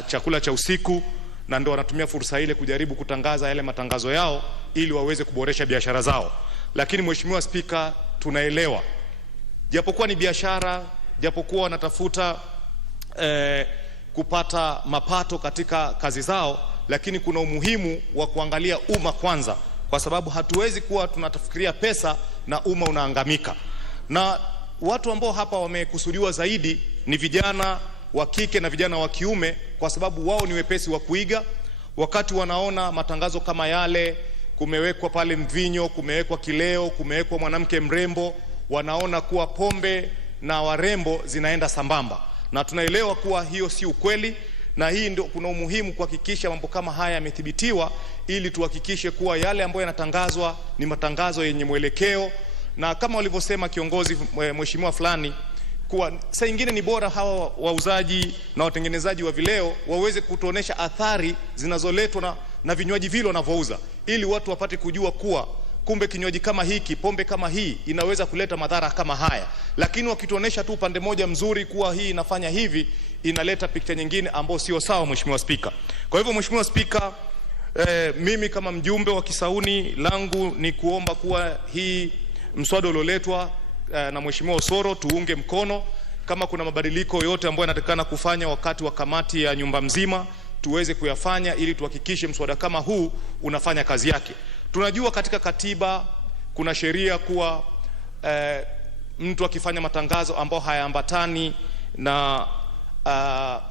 chakula cha usiku, na ndio wanatumia fursa ile kujaribu kutangaza yale matangazo yao ili waweze kuboresha biashara zao. Lakini Mheshimiwa Spika, tunaelewa japokuwa ni biashara, japokuwa wanatafuta kupata mapato katika kazi zao, lakini kuna umuhimu wa kuangalia umma kwanza, kwa sababu hatuwezi kuwa tunatafikiria pesa na umma unaangamika. Na watu ambao hapa wamekusudiwa zaidi ni vijana wa kike na vijana wa kiume, kwa sababu wao ni wepesi wa kuiga. Wakati wanaona matangazo kama yale, kumewekwa pale mvinyo, kumewekwa kileo, kumewekwa mwanamke mrembo, wanaona kuwa pombe na warembo zinaenda sambamba, na tunaelewa kuwa hiyo si ukweli. Na hii ndio kuna umuhimu kuhakikisha mambo kama haya yamethibitiwa, ili tuhakikishe kuwa yale ambayo yanatangazwa ni matangazo yenye mwelekeo. Na kama walivyosema kiongozi mheshimiwa fulani, kuwa saa nyingine ni bora hawa wauzaji na watengenezaji wa vileo waweze kutuonesha athari zinazoletwa na vinywaji vile wanavyouza, ili watu wapate kujua kuwa kumbe kinywaji kama hiki, pombe kama hii inaweza kuleta madhara kama haya. Lakini wakituonesha tu upande moja mzuri kuwa hii inafanya hivi, inaleta picha nyingine ambayo sio sawa Mheshimiwa Spika. Kwa hivyo Mheshimiwa Spika, mimi kama mjumbe wa Kisauni, langu ni kuomba kuwa hii mswada ulioletwa na Mheshimiwa Osoro tuunge mkono. Kama kuna mabadiliko yote ambayo yanatakana kufanya wakati wa kamati ya nyumba mzima, tuweze kuyafanya ili tuhakikishe mswada kama huu unafanya kazi yake. Tunajua katika katiba kuna sheria kuwa mtu akifanya matangazo ambao hayaambatani na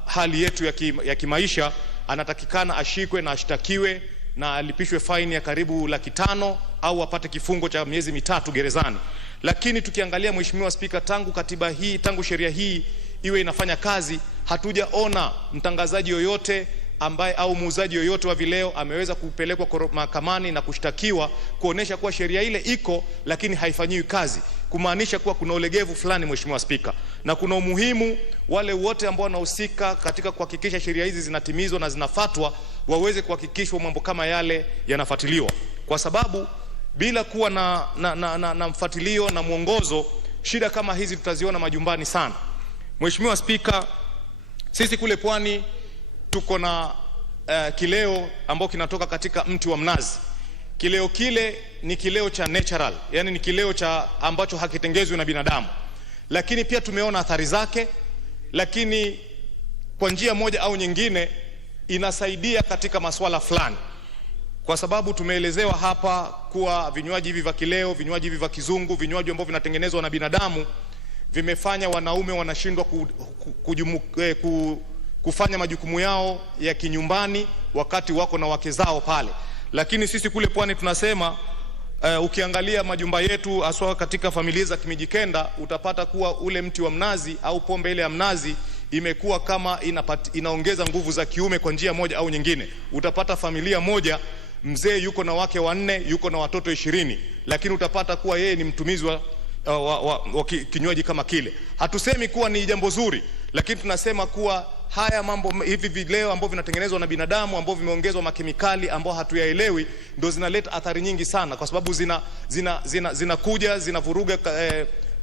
hali yetu ya kimaisha, anatakikana ashikwe na ashtakiwe na alipishwe faini ya karibu 500,000 au apate kifungo cha miezi 3 gerezani. Lakini tukiangalia Mheshimiwa Spika, tangu katiba hii, tangu sheria hii iwe inafanya kazi, hatujaona mtangazaji yoyote ambaye au muuzaji yoyote wa vileo ameweza kupelekwa mahakamani na kushtakiwa kuonesha kuwa sheria ile iko lakini haifanyiwi kazi, kumaanisha kuwa kuna ulegevu fulani, Mheshimiwa Spika, na kuna umuhimu wale wote ambao wanahusika katika kuhakikisha sheria hizi zinatimizwa na zinafuatwa waweze kuhakikishwa mambo kama yale yanafuatiliwa, kwa sababu bila kuwa na mfuatilio na mwongozo, shida kama hizi tutaziona majumbani sana. Mheshimiwa Spika, sisi kule Pwani tuko na kileo ambao kinatoka katika mti wa mnazi. Kileo kile ni kileo cha natural, yani ni kileo cha ambacho hakitengezwi na binadamu, lakini pia tumeona athari zake, lakini kwa njia moja au nyingine inasaidia katika masuala fulani, kwa sababu tumeelezewa hapa kuwa vinywaji hivi vya kileo, vinywaji hivi vya kizungu, vinywaji ambavyo vinatengenezwa na binadamu vimefanya wanaume wanashindwa kufanya majukumu yao ya kinyumbani wakati wako na wake zao pale. Lakini sisi kule Pwani tunasema ukiangalia majumba yetu haswa katika familia za Kimijikenda, utapata kuwa ule mti wa mnazi au pombe ile ya mnazi imekuwa kama inaongeza nguvu za kiume kwa njia moja au nyingine. Utapata familia moja mzee yuko na wake 4, yuko na watoto 20, lakini utapata kuwa yeye ni mtumizi wa kinywaji kama kile. Hatusemi kuwa ni jambo zuri, lakini tunasema kuwa haya mambo hivi vileo ambavyo vinatengenezwa na binadamu ambavyo vimeongezwa makemikali ambao hatuyaelewi ndio zinaleta athari nyingi sana, kwa sababu zinakuja zinavuruga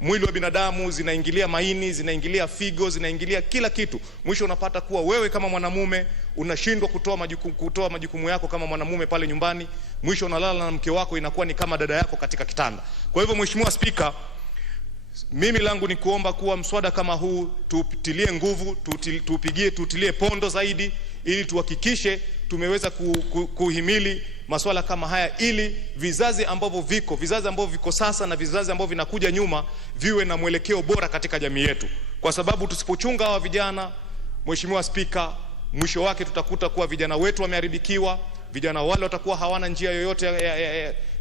mwili wa binadamu, zinaingilia maini, zinaingilia figo, zinaingilia kila kitu. Mwisho unapata kuwa wewe kama mwanamume unashindwa kutoa majukumu yako kama mwanamume pale nyumbani. Mwisho unalala na mke wako, inakuwa ni kama dada yako katika kitanda. Kwa hivyo Mheshimiwa Spika, mimi langu ni kuomba kuwa mswada kama huu tutilie nguvu, tutilie pondo zaidi, ili tuhakikishe tumeweza kuhimili masuala kama haya, ili vizazi ambavyo viko sasa na vizazi ambavyo vinakuja nyuma viwe na mwelekeo bora katika jamii yetu, kwa sababu tusipochunga hawa vijana, Mheshimiwa Spika, mwisho wake tutakuta kuwa vijana wetu wameharibikiwa. Vijana wale watakuwa hawana njia yoyote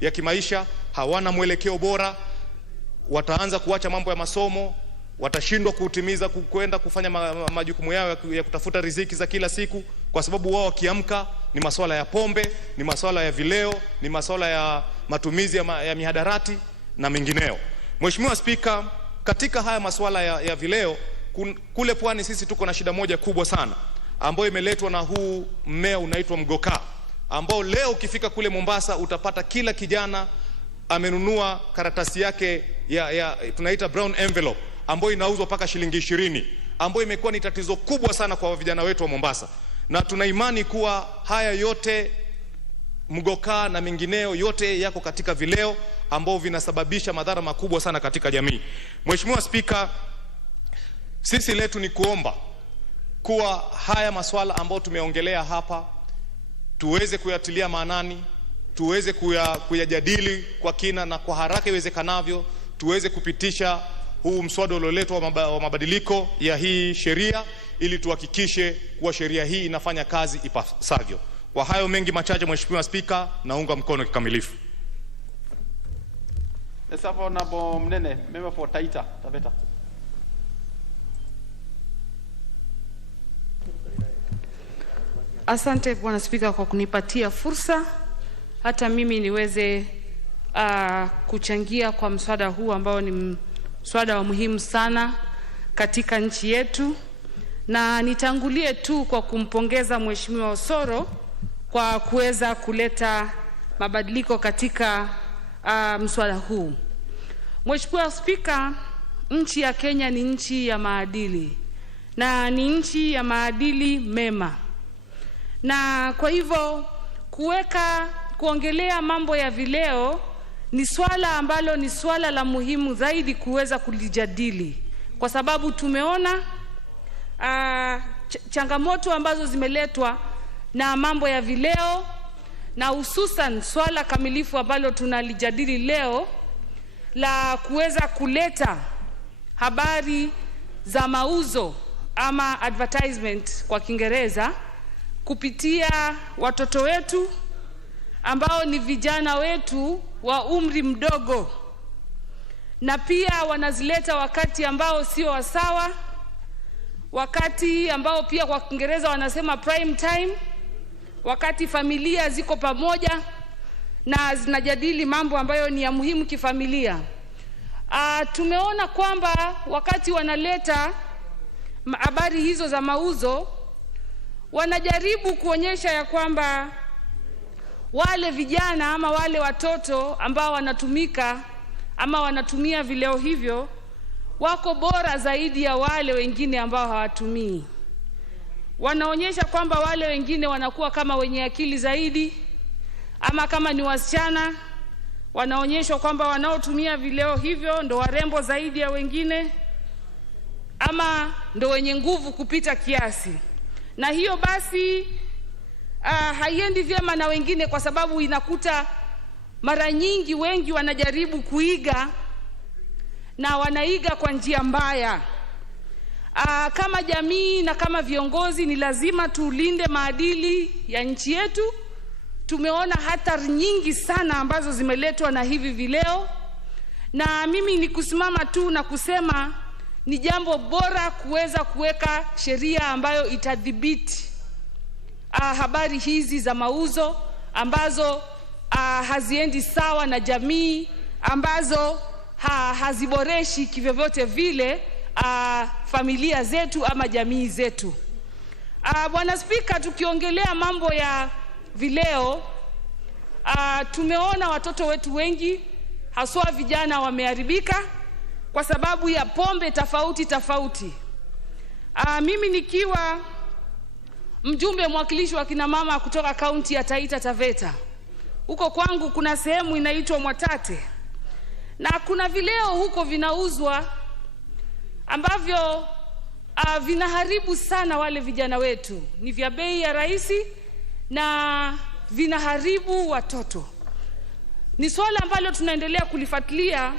ya kimaisha, hawana mwelekeo bora, wataanza kuacha mambo ya masomo, watashindwa kutimiza kwenda kufanya majukumu yao ya kutafuta riziki za kila siku, kwa sababu wao wakiamka ni masuala ya pombe, ni masuala ya vileo, ni masuala ya matumizi ya mihadarati na mengineo. Mheshimiwa Spika, katika haya masuala ya vileo kule Pwani sisi tuko na shida moja kubwa sana ambayo imeletwa na huu mmea unaitwa mgoka, ambao leo ukifika kule Mombasa utapata kila kijana amenunua karatasi yake tunaita brown envelope ambayo inauzwa paka shilingi 20, ambayo imekuwa ni tatizo kubwa sana kwa vijana wetu wa Mombasa, na tuna imani kuwa haya yote mgoka na mengineo yote yako katika vileo ambao vinasababisha madhara makubwa sana katika jamii. Mheshimiwa Spika, sisi letu ni kuomba kuwa haya masuala ambayo tumeongelea hapa tuweze kuyatilia maanani, tuweze kuyajadili kwa kina na kwa haraka iwezekanavyo, tuweze kupitisha huu mswada ulioletwa wa mabadiliko ya hii sheria, ili tuhakikishe kuwa sheria hii inafanya kazi ipasavyo. Kwa hayo mengi machache, Mheshimiwa Spika, naunga mkono kikamilifu. Honorable Mnene, member for Taita Taveta. Asante Bwana Spika kwa kunipatia fursa hata mimi niweze kuchangia kwa mswada huu ambao ni mswada wa muhimu sana katika nchi yetu, na nitangulie tu kwa kumpongeza Mheshimiwa Osoro kwa kuweza kuleta mabadiliko katika mswada huu. Mheshimiwa Spika, nchi ya Kenya ni nchi ya maadili na ni nchi ya maadili mema, na kwa hivyo kuongelea mambo ya vileo ni swala ambalo ni swala la muhimu zaidi kuweza kulijadili, kwa sababu tumeona changamoto ambazo zimeletwa na mambo ya vileo, na hususan swala kamilifu ambalo tunalijadili leo la kuweza kuleta habari za mauzo ama advertisement kwa Kiingereza kupitia watoto wetu ambao ni vijana wetu wa umri mdogo, na pia wanazileta wakati ambao sio wasawa, wakati ambao pia kwa Kiingereza wanasema prime time, wakati familia ziko pamoja na zinajadili mambo ambayo ni ya muhimu kifamilia. Tumeona kwamba wakati wanaleta habari hizo za mauzo, wanajaribu kuonyesha ya kwamba wale vijana ama wale watoto ambao wanatumika ama wanatumia vileo hivyo wako bora zaidi ya wale wengine ambao hawatumii. Wanaonyesha kwamba wale wengine wanakuwa kama wenye akili zaidi, ama kama ni wasichana wanaonyeshwa kwamba wanaotumia vileo hivyo ndo warembo zaidi ya wengine, ama ndo wenye nguvu kupita kiasi. Na hiyo basi haiendi vyema na wengine, kwa sababu inakuta mara nyingi wengi wanajaribu kuiga na wanaiga kwa njia mbaya. Kama jamii na kama viongozi ni lazima tulinde maadili ya nchi yetu. Tumeona hatari nyingi sana ambazo zimeletwa na hivi vileo, na mimi ni kusimama tu na kusema ni jambo bora kuweza kuweka sheria ambayo itadhibiti habari hizi za mauzo ambazo haziendi sawa na jamii, ambazo haziboreshi kivyovyote vile familia zetu ama jamii zetu. Bwana Spika, tukiongelea mambo ya vileo, tumeona watoto wetu wengi haswa vijana wameharibika kwa sababu ya pombe tofauti. Mimi nikiwa mjumbe mwakilishi wa kina mama kutoka kaunti ya Taita Taveta, huko kwangu kuna sehemu inaitwa Mwatate, na kuna vileo huko vinauzwa ambavyo vinaharibu sana wale vijana wetu. Ni vya bei ya rahisi na vinaharibu watoto. Ni swala ambalo tunaendelea kulifuatilia,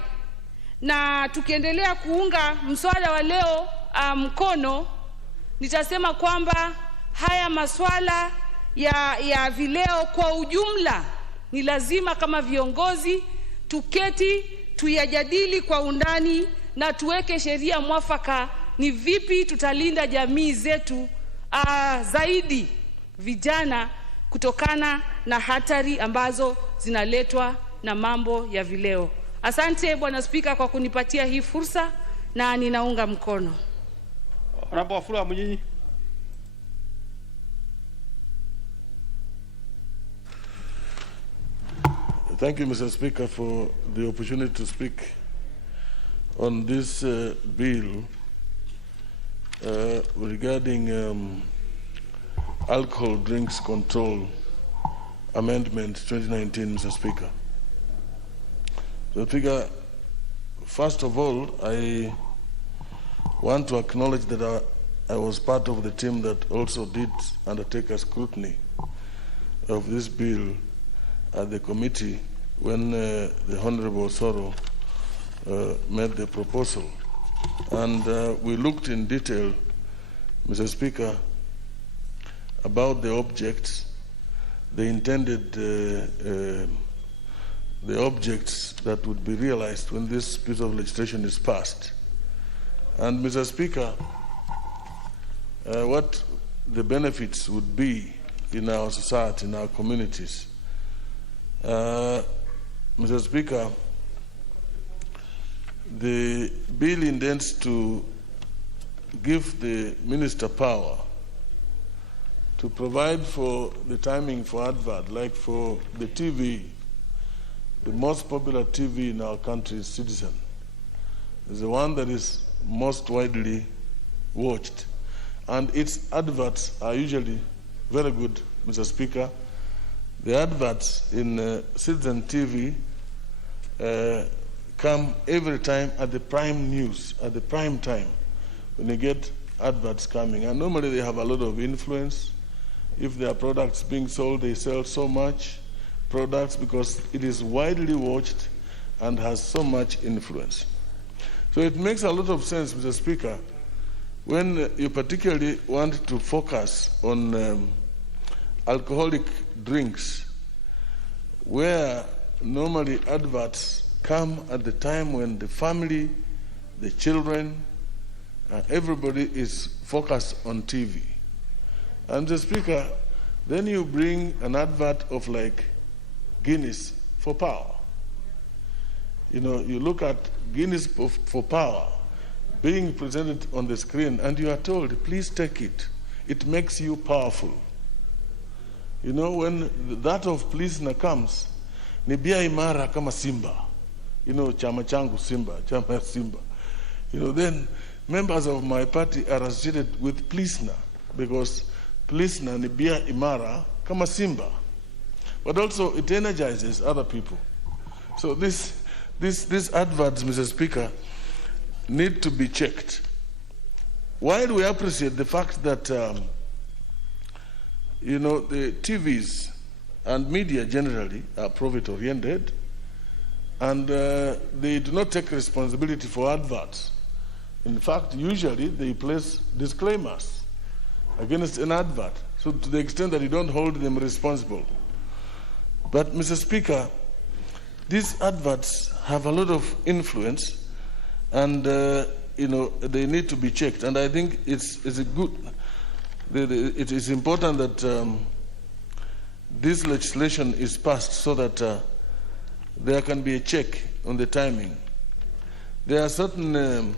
na tukiendelea kuunga mswada wa leo mkono, nitasema kwamba haya maswala ya vileo kwa ujumla ni lazima kama viongozi tuketi tuyajadili kwa undani na tuweke sheria mwafaka ni vipi tutalinda jamii zetu zaidi vijana kutokana na hatari ambazo zinaletwa na mambo ya vileo. Asante Bwana Spika kwa kunipatia hii fursa na ninaunga mkono. Honorable Wafula Munyinyi. Thank you, Mr. Speaker, for the opportunity to speak on this bill regarding alcohol drinks control amendment 2019, Mr. Speaker. Mr. Speaker, first of all, I want to acknowledge that I was part of the team that also did undertake a scrutiny of this bill at the committee when the Honorable Soro made the proposal. And we looked in detail, Mr. Speaker, about the objects, the intended the objects that would be realized when this piece of legislation is passed. And Mr. Speaker, what the benefits would be in our society, in our communities. Mr. Speaker, the bill intends to give the minister power to provide for the timing for advert, like for the TV. The most popular TV in our country is Citizen. It's the one that is most widely watched. And its adverts are usually very good, Mr. Speaker. The adverts in Citizen TV come every time at the prime news, at the prime time, when you get adverts coming. And normally they have a lot of influence. If there are products being sold, they sell so much products because it is widely watched and has so much influence. So it makes a lot of sense, Mr. Speaker, when you particularly want to focus on alcoholic drinks, where normally adverts come at the time when the family, the children, everybody is focused on TV. And Mr. Speaker, Then you bring an advert of like Guinness for power. You know, you look at Guinness for power being presented on the screen and you are told, please take it. It makes you powerful. You know, when that of Pilsner comes, ni bia imara kama Simba. You know, chama changu Simba, chama Simba. You know, then members of my party are associated with Pilsner because Pilsner ni bia imara kama Simba. But also it energizes other people. So these adverts, Mr. Speaker, need to be checked. While we appreciate the fact that, you know, the TVs and media generally are profit-oriented, and they do not take responsibility for adverts. In fact, usually they place disclaimers against an advert, so to the extent that you don't hold them responsible. But, Mr. Speaker, these adverts have a lot of influence, and you know, they need to be checked. And I think it is important that this legislation is passed so that there can be a check on the timing. There are certain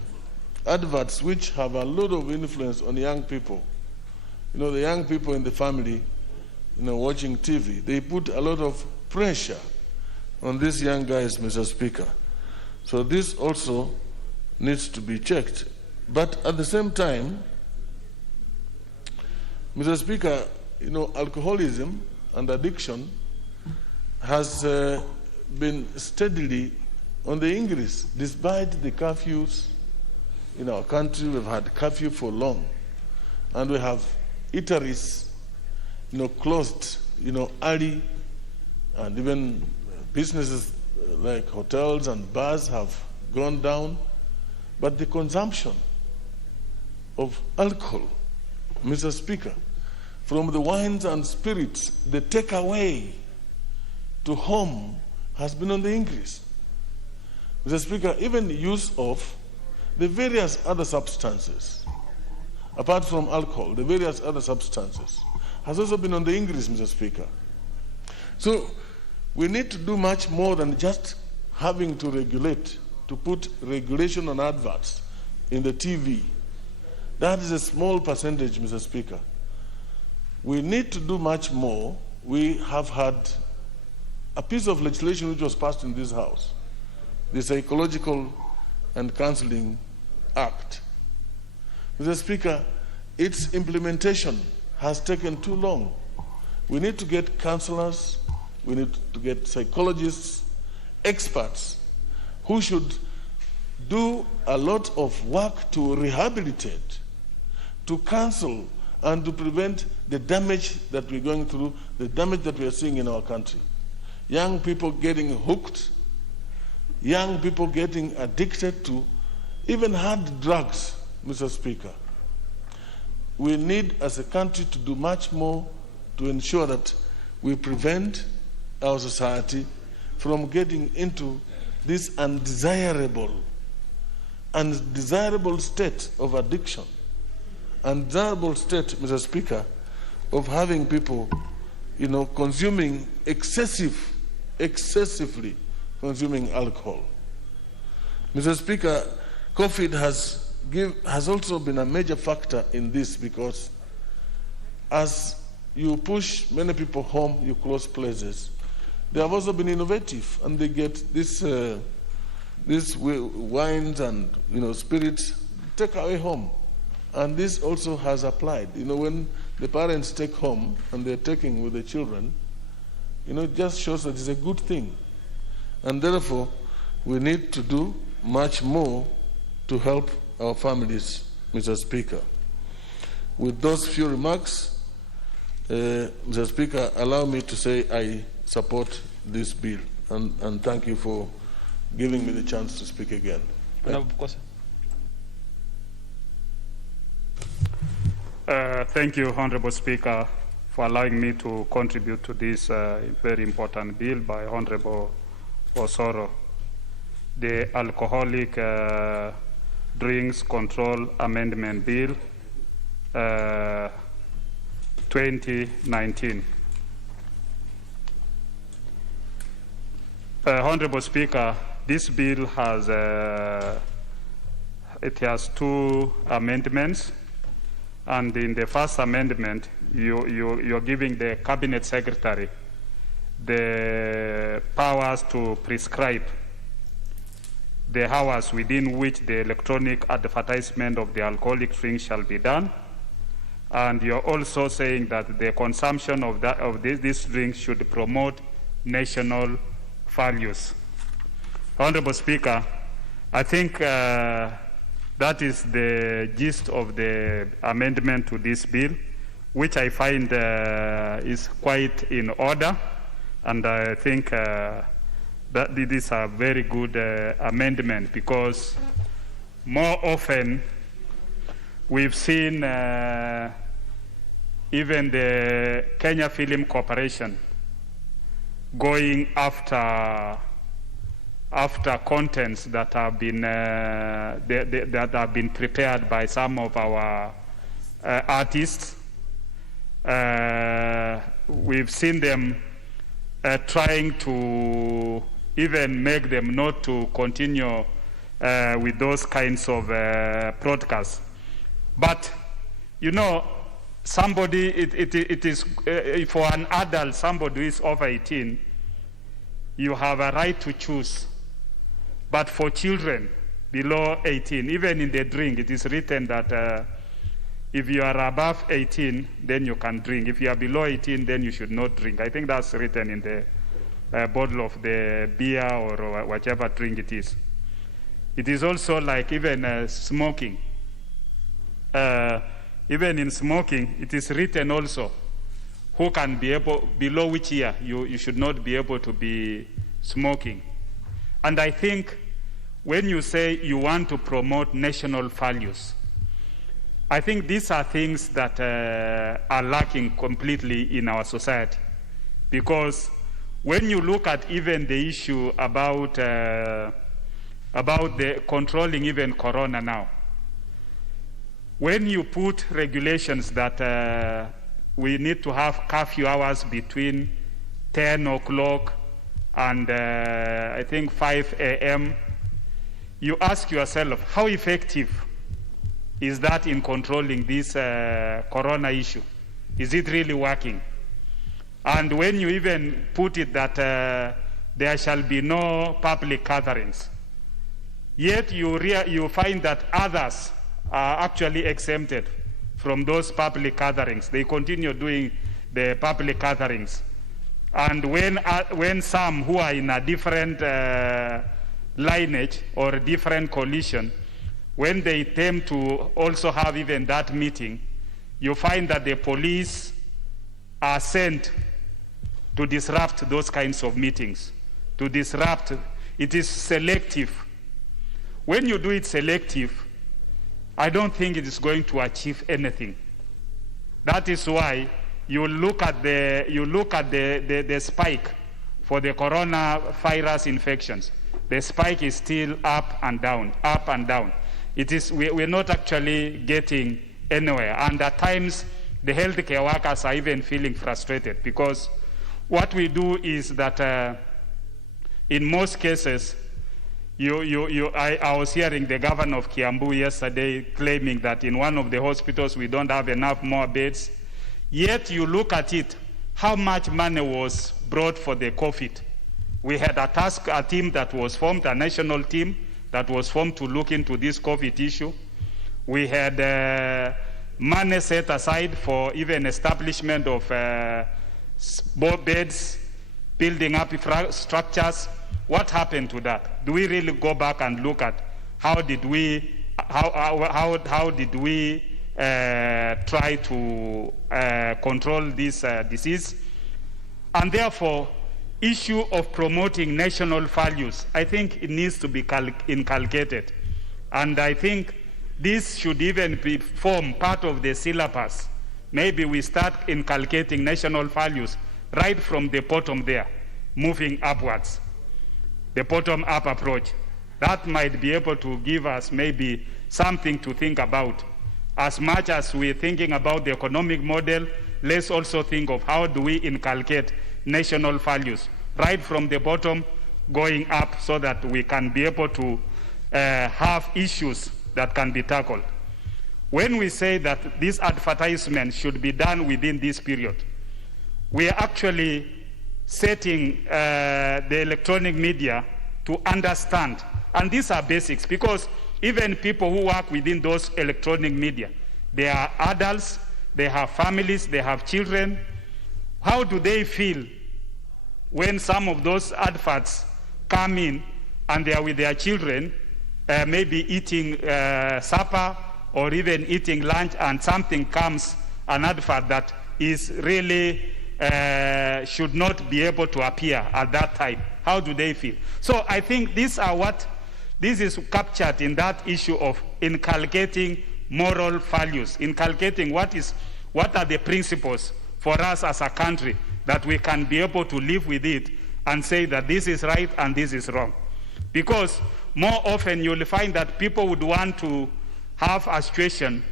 adverts which have a lot of influence on young people. You know, the young people in the family, you know, watching TV, they put a lot of pressure on these young guys, Mr. Speaker. So this also needs to be checked. But at the same time, Mr. Speaker, you know, alcoholism and addiction has been steadily on the increase. Despite the curfews in our country, we've had curfew for long. And we have eateries, you know, closed, you know, early, and even businesses like hotels and bars have gone down. But the consumption of alcohol, Mr. Speaker, from the wines and spirits, the takeaway to home has been on the increase. Mr. Speaker, even the use of the various other substances, apart from alcohol, the various other substances, has also been on the increase, Mr. Speaker. So we need to do much more than just having to regulate, to put regulation on adverts in the TV. That is a small percentage, Mr. Speaker. We need to do much more. We have had a piece of legislation which was passed in this House, the Psychological and Counseling Act. Mr. Speaker, its implementation has taken too long. We need to get counselors, we need to get psychologists, experts who should do a lot of work to rehabilitate, to counsel, and to prevent the damage that we're going through, the damage that we are seeing in our country. Young people getting hooked, young people getting addicted to even hard drugs, Mr. Speaker. We need, as a country, to do much more to ensure that we prevent our society from getting into this undesirable state of addiction, undesirable state, Mr. Speaker, of having people, you know, consuming excessively consuming alcohol. Mr. Speaker, COVID has also been a major factor in this, because as you push many people home, you close places. They have also been innovative, and they get this wines and, you know, spirits take away home, and this also has applied. You know, when the parents take home and they're taking with the children, you know, it just shows that it's a good thing, and therefore we need to do much more to help our families, Mr. Speaker. With those few remarks, Mr. Speaker, allow me to say I support this bill, and thank you for giving me the chance to speak again. Thank you, Honorable Speaker, for allowing me to contribute to this very important bill by Honorable Osoro, the Alcoholic Drinks Control Amendment Bill 2019. Honorable Speaker, this bill has two amendments, and in the first amendment, you're giving the Cabinet Secretary the powers to prescribe the hours within which the electronic advertisement of the alcoholic drink shall be done. And you're also saying that the consumption of this drink should promote national values. Honorable Speaker, I think that is the gist of the amendment to this bill, which I find is quite in order, and I think that this is a very good amendment, because more often we've seen even the Kenya Film Corporation going after contents that have been that have been prepared by some of our artists. We've seen them trying to even make them not to continue with those kinds of broadcasts. But, you know, somebody, it is, for an adult, somebody who is over 18, you have a right to choose. But for children below 18, even in the drink, it is written that if you are above 18, then you can drink. If you are below 18, then you should not drink. I think that's written in the bottle of the beer or whichever drink it is. It is also like even smoking. Even in smoking, it is written also who can be able, below which year you should not be able to be smoking. And I think when you say you want to promote national values, I think these are things that are lacking completely in our society. Because when you look at even the issue about the controlling even corona now, when you put regulations that we need to have curfew hours between 10 o'clock and I think 5 a.m., you ask yourself, how effective is that in controlling this corona issue? Is it really working? And when you even put it that there shall be no public gatherings, yet you find that others are actually exempted from those public gatherings. They continue doing the public gatherings. And when some who are in a different lineage or different coalition, when they attempt to also have even that meeting, you find that the police are sent to disrupt those kinds of meetings, to disrupt. It is selective. When you do it selective, I don't think it is going to achieve anything. That is why you look at the spike for the coronavirus infections. The spike is still up and down, up and down. We're not actually getting anywhere. And at times, the healthcare workers are even feeling frustrated, because what we do is that in most cases, I was hearing the governor of Kiambu yesterday claiming that in one of the hospitals we don't have enough more beds. Yet you look at it, how much money was brought for the COVID. We had a team that was formed, a national team that was formed to look into this COVID issue. We had money set aside for even establishment of beds, building up structures. What happened to that? Do we really go back and look at how did we try to control this disease? And therefore, issue of promoting national values, I think it needs to be inculcated. And I think this should even form part of the syllabus. Maybe we start inculcating national values right from the bottom there, moving upwards. The bottom-up approach. That might be able to give us maybe something to think about. As much as we're thinking about the economic model, let's also think of how do we inculcate national values, right from the bottom going up, so that we can be able to have issues that can be tackled. When we say that this advertisement should be done within this period, we are actually setting the electronic media to understand. And these are basics, because even people who work within those electronic media, they are adults, they have families, they have children. How do they feel when some of those adverts come in and they are with their children, maybe eating supper or even eating lunch, and something comes, an advert that is really should not be able to appear at that time? How do they feel? So I think this is captured in that issue of inculcating moral values, inculcating what are the principles for us as a country, that we can be able to live with it and say that this is right and this is wrong. Because more often you'll find that people would want to have a situation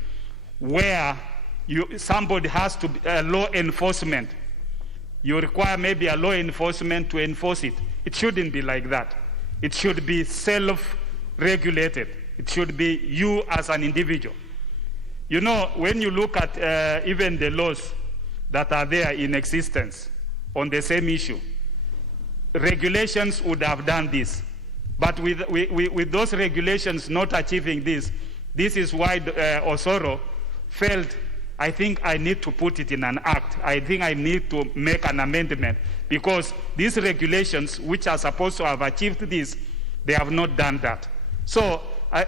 where somebody has to be law enforcement. You require maybe a law enforcement to enforce it. It shouldn't be like that. It should be self-regulated. It should be you as an individual. You know, when you look at even the laws that are there in existence on the same issue, regulations would have done this. But with those regulations not achieving this is why Osoro felt, I think I need to put it in an act. I think I need to make an amendment, because these regulations, which are supposed to have achieved this, they have not done that. So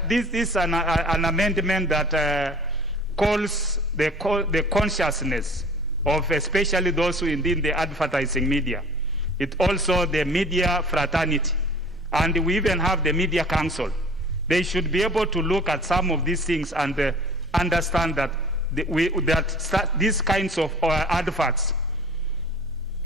this is an amendment that calls the consciousness of especially those who in the advertising media. It also the media fraternity. And we even have the media council. They should be able to look at some of these things and understand that these kinds of adverts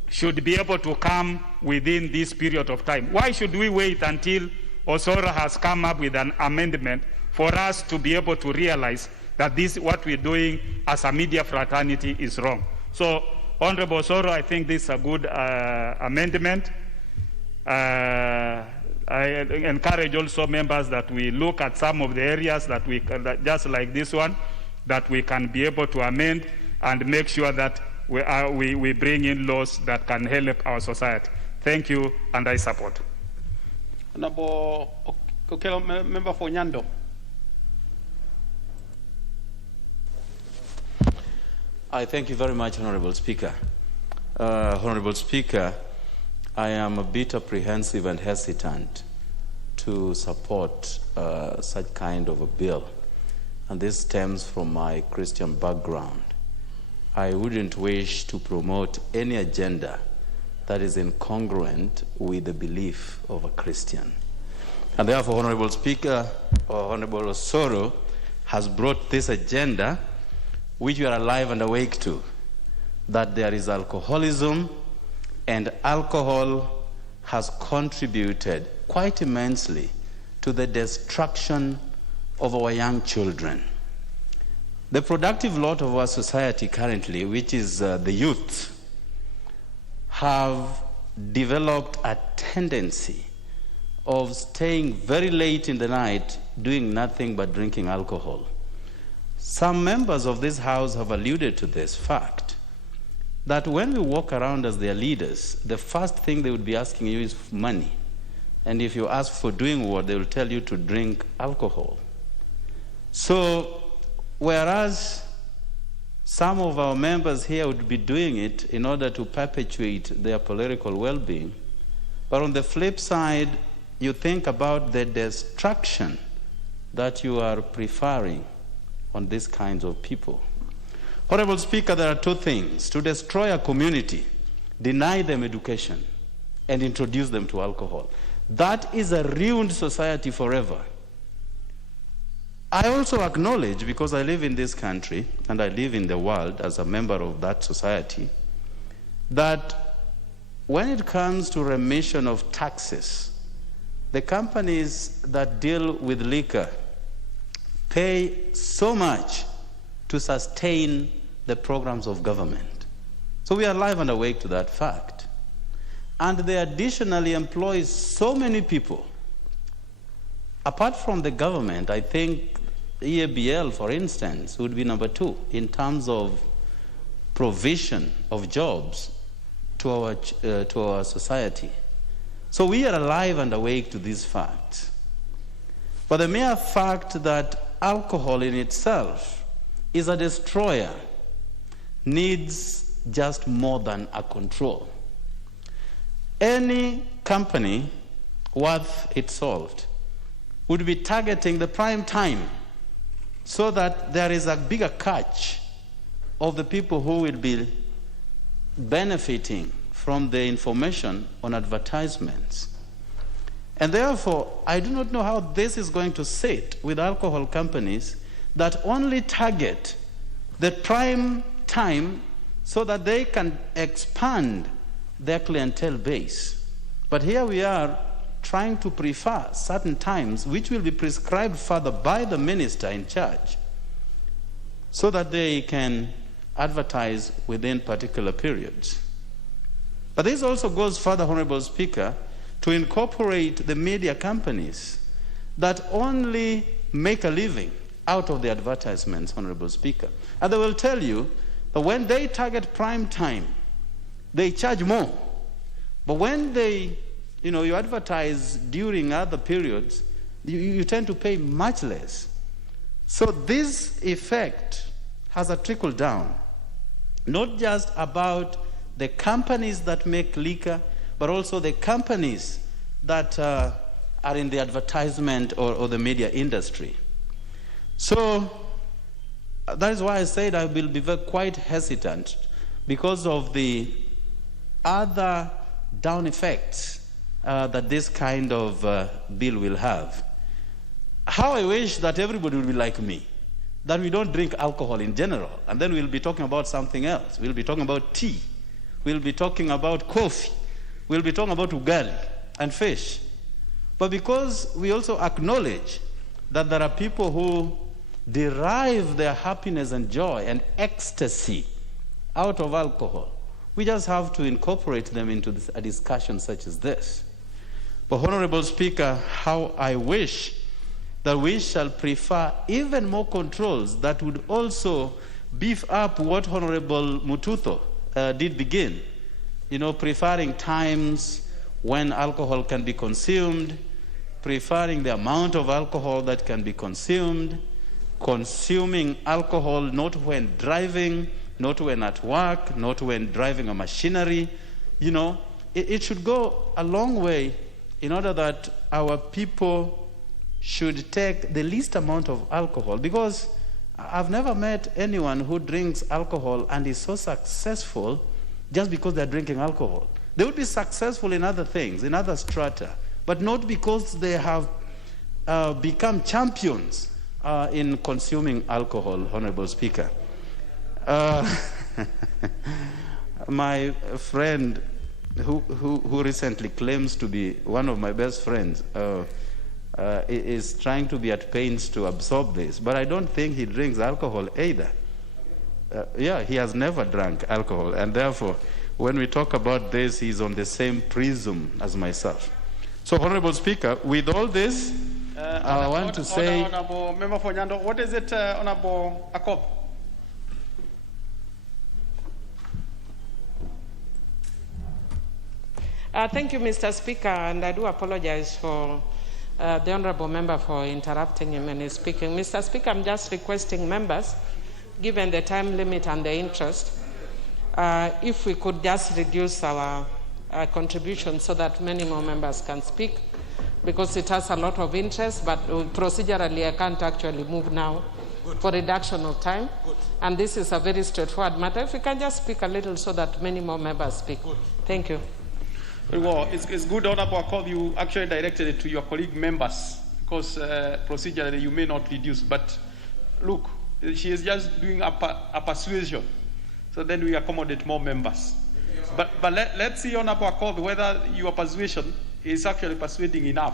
should be able to come within this period of time. Why should we wait until Osoro has come up with an amendment for us to be able to realize that this, what we're doing as a media fraternity, is wrong? So, Honorable Osoro, I think this is a good amendment. I encourage also members that we look at some of the areas that just like this one, that we can be able to amend and make sure that we bring in laws that can help our society. Thank you, and I support. Honorable Okelo, member for Nyando. I thank you very much, Honorable Speaker. Honorable Speaker, I am a bit apprehensive and hesitant to support such kind of a bill. And this stems from my Christian background. I wouldn't wish to promote any agenda that is incongruent with the belief of a Christian. And therefore, Honorable Speaker, Honorable Osoro has brought this agenda, which we are alive and awake to, that there is alcoholism, and alcohol has contributed quite immensely to the destruction of our young children. The productive lot of our society currently, which is the youth, have developed a tendency of staying very late in the night doing nothing but drinking alcohol. Some members of this House have alluded to this fact, that when we walk around as their leaders, the first thing they would be asking you is money. And if you ask for doing what, they will tell you to drink alcohol. So, whereas some of our members here would be doing it in order to perpetuate their political well-being, but on the flip side, you think about the destruction that you are preferring on these kinds of people. Honorable Speaker, there are two things: to destroy a community, deny them education, and introduce them to alcohol. That is a ruined society forever. I also acknowledge, because I live in this country and I live in the world as a member of that society, that when it comes to remission of taxes, the companies that deal with liquor pay so much to sustain the programs of government. So we are alive and awake to that fact. And they additionally employ so many people. Apart from the government, I think EABL, for instance, would be number 2 in terms of provision of jobs to our society. So we are alive and awake to these facts. But the mere fact that alcohol in itself is a destroyer needs just more than a control. Any company worth its salt would be targeting the prime time so that there is a bigger catch of the people who will be benefiting from the information on advertisements. And therefore, I do not know how this is going to sit with alcohol companies that only target the prime time so that they can expand their clientele base. But here we are trying to prefer certain times which will be prescribed further by the minister in charge so that they can advertise within particular periods. But this also goes further, Honorable Speaker, to incorporate the media companies that only make a living out of the advertisements, Honorable Speaker. And they will tell you that when they target prime time, they charge more. But when you advertise during other periods, you tend to pay much less. So this effect has a trickle down, not just about the companies that make liquor, but also the companies that are in the advertisement or the media industry. So that is why I said I will be quite hesitant because of the other down effects that this kind of bill will have. How I wish that everybody would be like me, that we don't drink alcohol in general, and then we'll be talking about something else. We'll be talking about tea. We'll be talking about coffee. We'll be talking about ugali and fish. But because we also acknowledge that there are people who derive their happiness and joy and ecstasy out of alcohol, we just have to incorporate them into a discussion such as this. But Honorable Speaker, how I wish that we shall prefer even more controls that would also beef up what Honorable Mututo did begin. Preferring times when alcohol can be consumed, preferring the amount of alcohol that can be consumed, consuming alcohol not when driving, not when at work, not when driving a machinery. It should go a long way in order that our people should take the least amount of alcohol, because I've never met anyone who drinks alcohol and is so successful just because they're drinking alcohol. They would be successful in other things, in other strata, but not because they have become champions in consuming alcohol, Honorable Speaker. My friend who recently claims to be one of my best friends is trying to be at pains to absorb this, but I don't think he drinks alcohol either. He has never drank alcohol, and therefore, when we talk about this, he's on the same prism as myself. So, Honorable Speaker, with all this, I want to say... Honorable Member for Nyando, what is it, Honorable Akob? Thank you, Mr. Speaker, and I do apologize for the Honorable Member for interrupting him and his speaking. Mr. Speaker, I'm just requesting members, given the time limit and the interest, if we could just reduce our contribution so that many more members can speak, because it has a lot of interest, but procedurally I can't actually move now for reduction of time. And this is a very straightforward matter. If we can just speak a little so that many more members speak. Thank you. Well, it's good, Honorable Akob, you actually directed it to your colleague members, because procedurally you may not reduce, but look, she is just doing a persuasion, so then we accommodate more members. But let's see, Honorable Akob, whether your persuasion is actually persuading enough.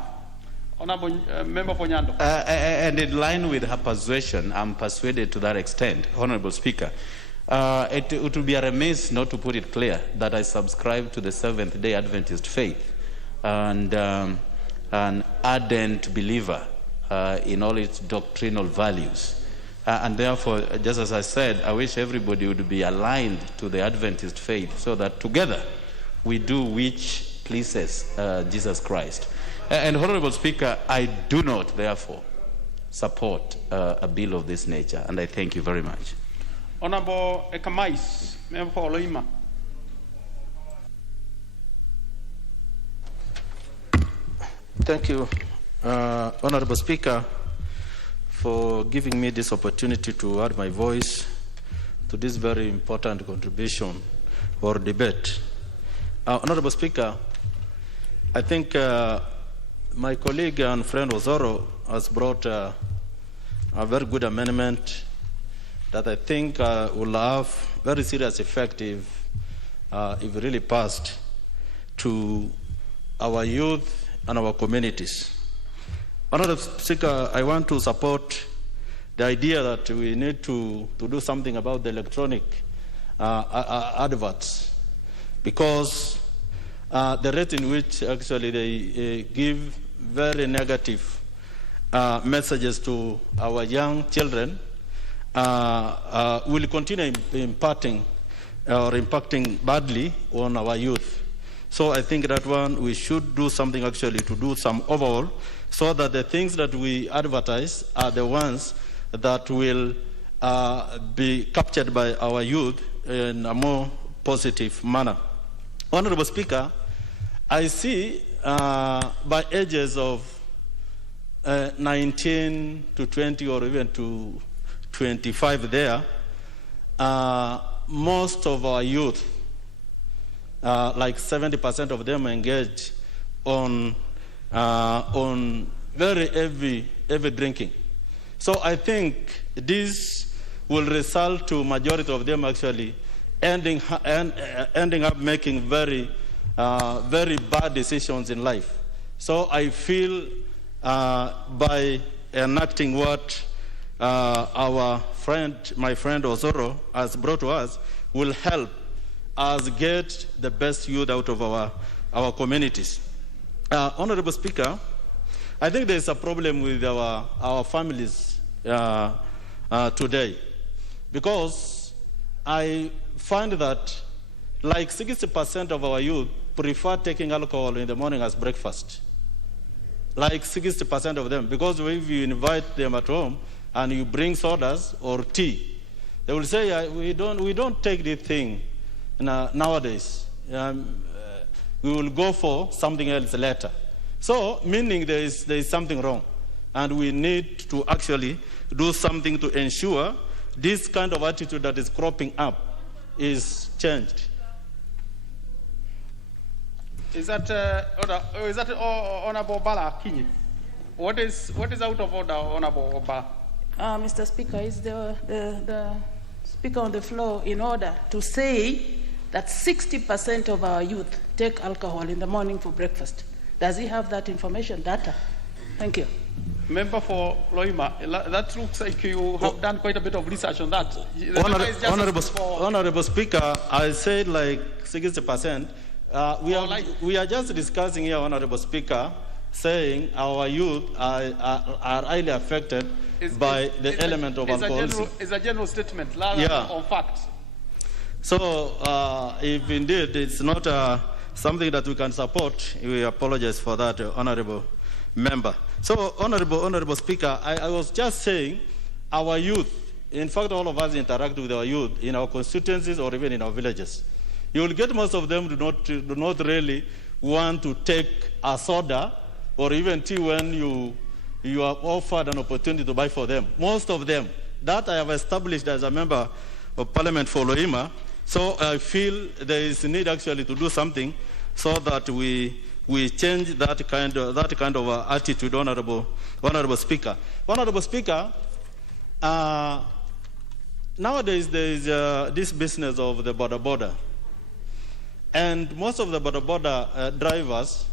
Honorable Member for Nyando. And in line with her persuasion, I'm persuaded to that extent, Honorable Speaker. It would be a remiss not to put it clear that I subscribe to the Seventh-day Adventist faith and an ardent believer in all its doctrinal values. And therefore, just as I said, I wish everybody would be aligned to the Adventist faith so that together we do which pleases Jesus Christ. And Honorable Speaker, I do not, therefore, support a bill of this nature, and I thank you very much. Honorable Ekamais, member for Loima. Thank you, Honorable Speaker, for giving me this opportunity to add my voice to this very important contribution or debate. Honorable Speaker, I think my colleague and friend Osoro has brought a very good amendment that I think will have very serious effect if really passed to our youth and our communities. Honorable Speaker, I want to support the idea that we need to do something about the electronic adverts, because the rate in which actually they give very negative messages to our young children will continue impacting badly on our youth. So I think that one, we should do something actually to do some overhaul so that the things that we advertise are the ones that will be captured by our youth in a more positive manner. Honorable Speaker, I see by ages of 19 to 20 or even to 25 there, most of our youth, like 70% of them engage on very heavy drinking. So I think this will result to majority of them actually ending up making very bad decisions in life. So I feel by enacting what my friend Osoro has brought to us will help us get the best youth out of our communities. Honorable Speaker, I think there's a problem with our families today, because I find that like 60% of our youth prefer taking alcohol in the morning as breakfast. Like 60% of them, because if you invite them at home and you bring sodas or tea, they will say, we don't take this thing nowadays. We will go for something else later. So, meaning there is something wrong. And we need to actually do something to ensure this kind of attitude that is cropping up is changed. Is that Honorable Bala Kinyi? What is out of order, Honorable Bala? Mr. Speaker, is the Speaker on the floor in order to say that 60% of our youth take alcohol in the morning for breakfast? Does he have that information, data? Thank you. Member for Loima, that looks like you have done quite a bit of research on that. Honorable Speaker, I said like 60%. We are just discussing here, Honorable Speaker, saying our youth are highly affected by the element of alcoholism. It's a general statement, rather than on fact. So, if indeed it's not something that we can support, we apologize for that, Honorable Member. So, Honorable Speaker, I was just saying our youth, in fact, all of us interact with our youth in our constituencies or even in our villages. You will get most of them do not really want to take a soda or even tea when you are offered an opportunity to buy for them. Most of them. That I have established as a member of Parliament for Loima. So I feel there is a need actually to do something so that we change that kind of attitude, Honorable Speaker. Honorable Speaker, nowadays there is this business of the border. And most of the border drivers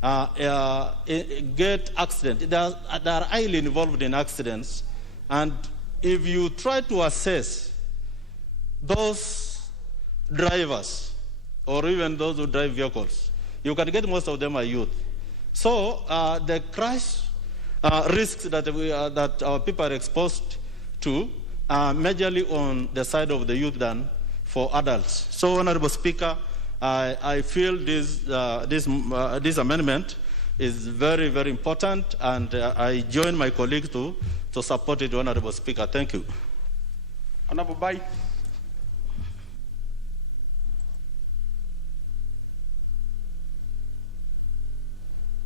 get accidents. They are highly involved in accidents. And if you try to assess those drivers, or even those who drive vehicles, you can get most of them are youth. So the crash risks that our people are exposed to are majorly on the side of the youth than for adults. So, Honorable Speaker, I feel this amendment is very, very important, and I join my colleagues to support it, Honorable Speaker. Thank you. Honorable Bai.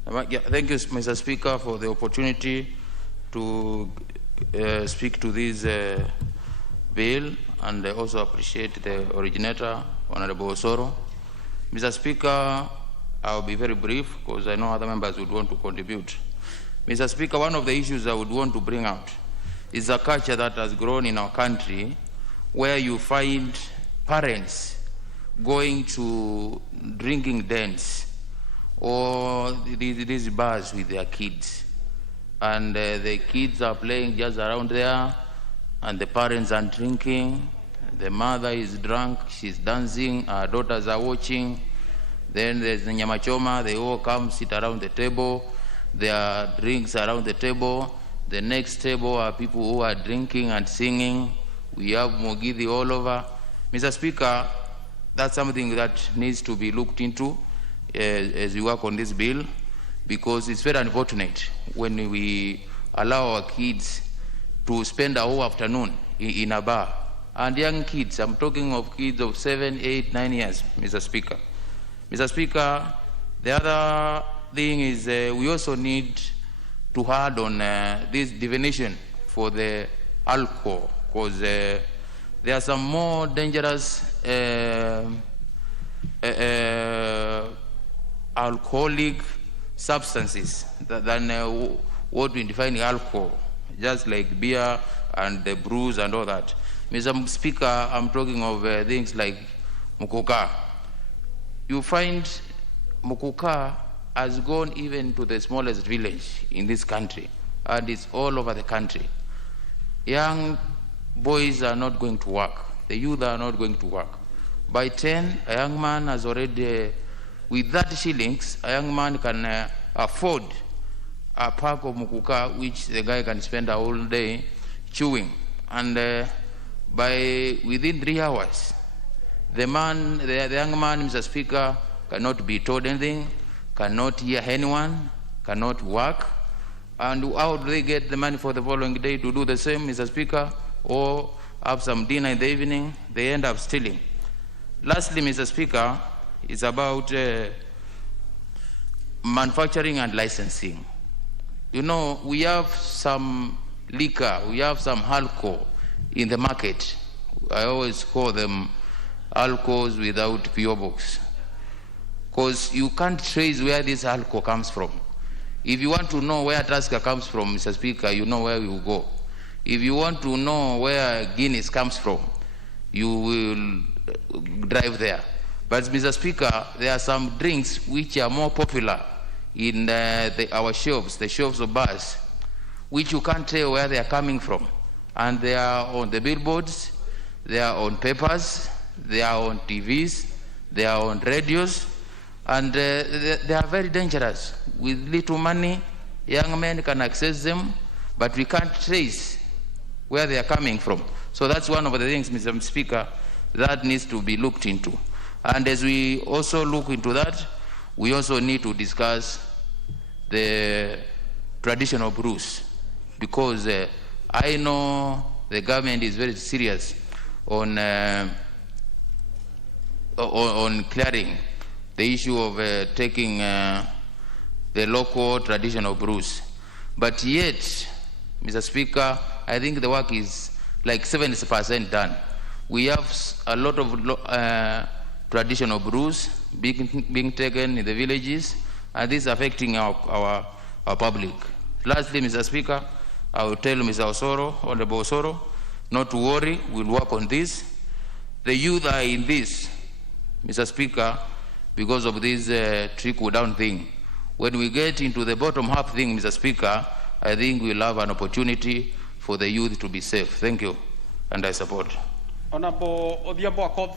Thank you, Mr. Speaker, for the opportunity to speak to this bill, and I also appreciate the originator, Honorable Osoro. Mr. Speaker, I'll be very brief because I know other members would want to contribute. Mr. Speaker, one of the issues I would want to bring out is a culture that has grown in our country where you find parents going to drinking dens or these bars with their kids. And the kids are playing just around there, and the parents are drinking. The mother is drunk, she's dancing, her daughters are watching. Then there's the nyamachoma, they all come sit around the table. There are drinks around the table. The next table are people who are drinking and singing. We have Mogidi all over. Mr. Speaker, that's something that needs to be looked into as we work on this bill, because it's very unfortunate when we allow our kids to spend a whole afternoon in a bar. And young kids, I'm talking of kids of 7, 8, 9 years, Mr. Speaker. Mr. Speaker, the other thing is we also need to add on this definition for the alcohol, because there are some more dangerous alcoholic substances than what we define alcohol, just like beer and the brews and all that. Mr. Speaker, I'm talking of things like mukuka. You find mukuka has gone even to the smallest village in this country, and it's all over the country. Young boys are not going to work. The youth are not going to work. By 10, a young man has already, with 30 shillings, a young man can afford a pack of mukuka, which the guy can spend a whole day chewing. And within 3 hours, the young man, Mr. Speaker, cannot be told anything, cannot hear anyone, cannot work. And how do they get the money for the following day to do the same, Mr. Speaker, or have some dinner in the evening? They end up stealing. Lastly, Mr. Speaker, it's about manufacturing and licensing. You know, we have some liquor, we have some alcohol in the market. I always call them alcohols without PO box, because you can't trace where this alcohol comes from. If you want to know where Tusker comes from, Mr. Speaker, you know where we will go. If you want to know where Guinness comes from, you will drive there. But Mr. Speaker, there are some drinks which are more popular in our shelves, the shelves of bars, which you can't tell where they are coming from. And they are on the billboards, they are on papers, they are on TVs, they are on radios, and they are very dangerous. With little money, young men can access them, but we can't trace where they are coming from. So that's one of the things, Mr. Speaker, that needs to be looked into. And as we also look into that, we also need to discuss the traditional brews, because I know the government is very serious on clearing the issue of taking the local traditional brews. But yet, Mr. Speaker, I think the work is like 70% done. We have a lot of traditional brews being taken in the villages, and this is affecting our public. Lastly, Mr. Speaker, I will tell Mr. Osoro, Honorable Osoro, not to worry, we'll work on this. The youth are in this, Mr. Speaker, because of this trickle-down thing. When we get into the bottom half thing, Mr. Speaker, I think we'll have an opportunity for the youth to be safe. Thank you, and I support. Honorable Odhiambo Akoth.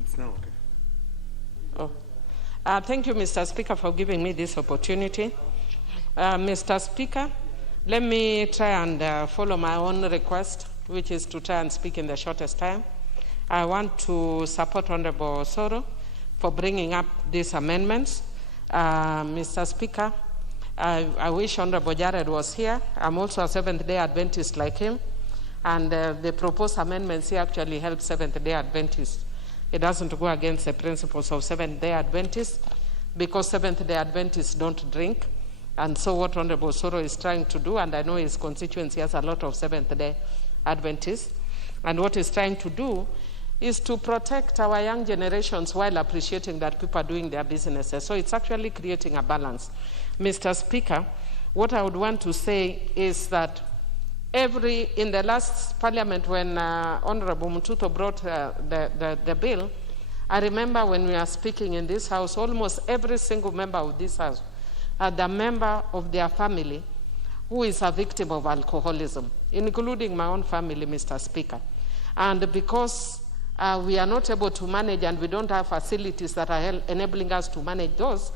It's now okay. Thank you, Mr. Speaker, for giving me this opportunity. Mr. Speaker, let me try and follow my own request, which is to try and speak in the shortest time. I want to support Honorable Osoro for bringing up these amendments. Mr. Speaker, I wish Honorable Jared was here. I'm also a Seventh-day Adventist like him, and the proposed amendments here actually help Seventh-day Adventists. It doesn't go against the principles of Seventh-day Adventists, because Seventh-day Adventists don't drink. And so what Honorable Osoro is trying to do, and I know his constituency has a lot of Seventh-day Adventists, and what he's trying to do is to protect our young generations while appreciating that people are doing their businesses. So it's actually creating a balance. Mr. Speaker, what I would want to say is that in the last parliament when Honorable Mututo brought the bill, I remember when we were speaking in this house, almost every single member of this house had a member of their family who is a victim of alcoholism, including my own family, Mr. Speaker. And because we are not able to manage and we don't have facilities that are enabling us to manage those,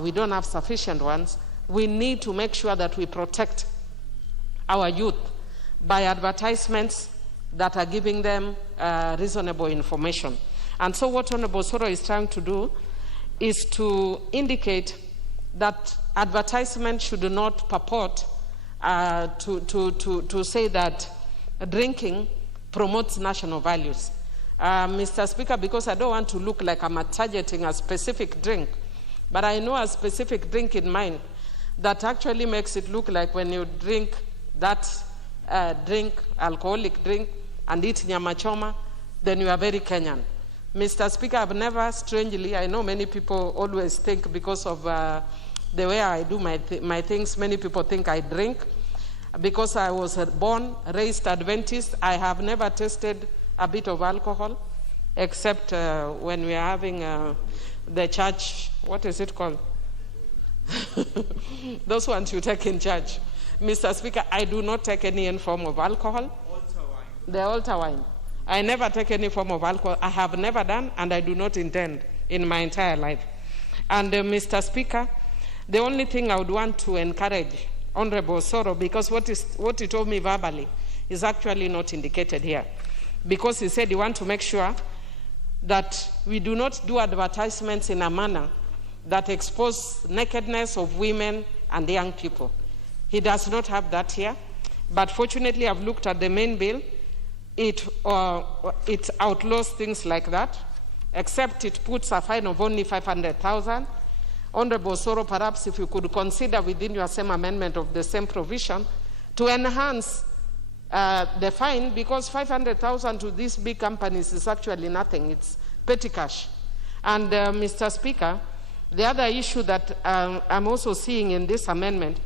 we don't have sufficient ones, we need to make sure that we protect our youth by advertisements that are giving them reasonable information. And so what Honorable Osoro is trying to do is to indicate that advertisement should not purport to say that drinking promotes national values. Mr. Speaker, because I don't want to look like I'm targeting a specific drink, but I know a specific drink in mind that actually makes it look like when you drink that alcoholic drink, and eat nyama choma, then you are very Kenyan. Mr. Speaker, I've never, strangely, I know many people always think because of the way I do my things, many people think I drink. Because I was born, raised Adventist, I have never tasted a bit of alcohol, except when we are having the church, what is it called? Those ones you take in church. Mr. Speaker, I do not take any form of alcohol. Altar wine. The altar wine. I never take any form of alcohol. I have never done, and I do not intend in my entire life. And Mr. Speaker, the only thing I would want to encourage Honorable Osoro, because what he told me verbally is actually not indicated here. Because he said he wants to make sure that we do not do advertisements in a manner that expose nakedness of women and young people. He does not have that here, but fortunately I've looked at the main bill. It outlaws things like that, except it puts a fine of only 500,000. Honorable Osoro, perhaps if you could consider within your same amendment of the same provision to enhance the fine, because 500,000 to these big companies is actually nothing. It's petty cash. And Mr. Speaker, the other issue that I'm also seeing in this amendment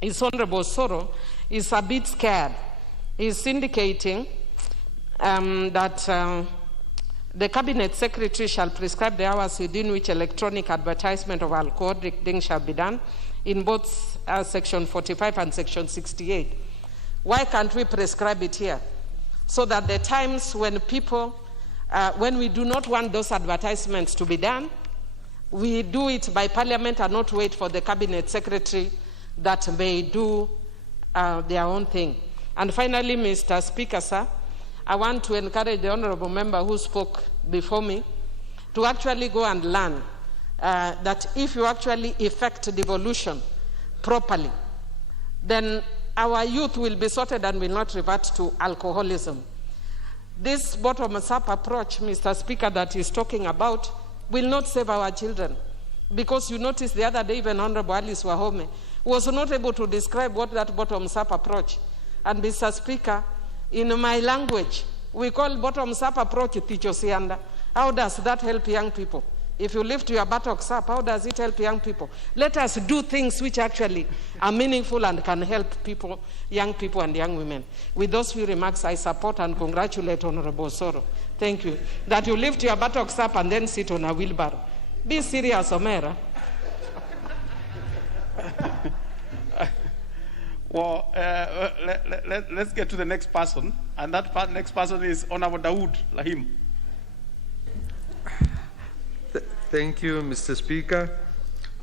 is Honorable Osoro is a bit scared. He's indicating that the Cabinet Secretary shall prescribe the hours within which electronic advertisement of alcoholic drinks shall be done in both Section 45 and Section 68. Why can't we prescribe it here? So that the times when people, when we do not want those advertisements to be done, we do it by Parliament and not wait for the Cabinet Secretary that may do their own thing. And finally, Mr. Speaker, sir, I want to encourage the honorable member who spoke before me to actually go and learn that if you actually effect devolution properly, then our youth will be sorted and will not revert to alcoholism. This bottom-up approach, Mr. Speaker, that he's talking about will not save our children. Because you notice the other day, even Honorable Alice Wahome was not able to describe what that bottom-up approach. And Mr. Speaker, in my language, we call bottom-up approach tichosianda. How does that help young people? If you lift your buttocks up, how does it help young people? Let us do things which actually are meaningful and can help people, young people and young women. With those few remarks, I support and congratulate Honorable Osoro. Thank you. That you lift your buttocks up and then sit on a wheelbarrow. Be serious, Omera. Well, let's get to the next person, and that next person is Honorable Dawood Lahim. Thank you, Mr. Speaker.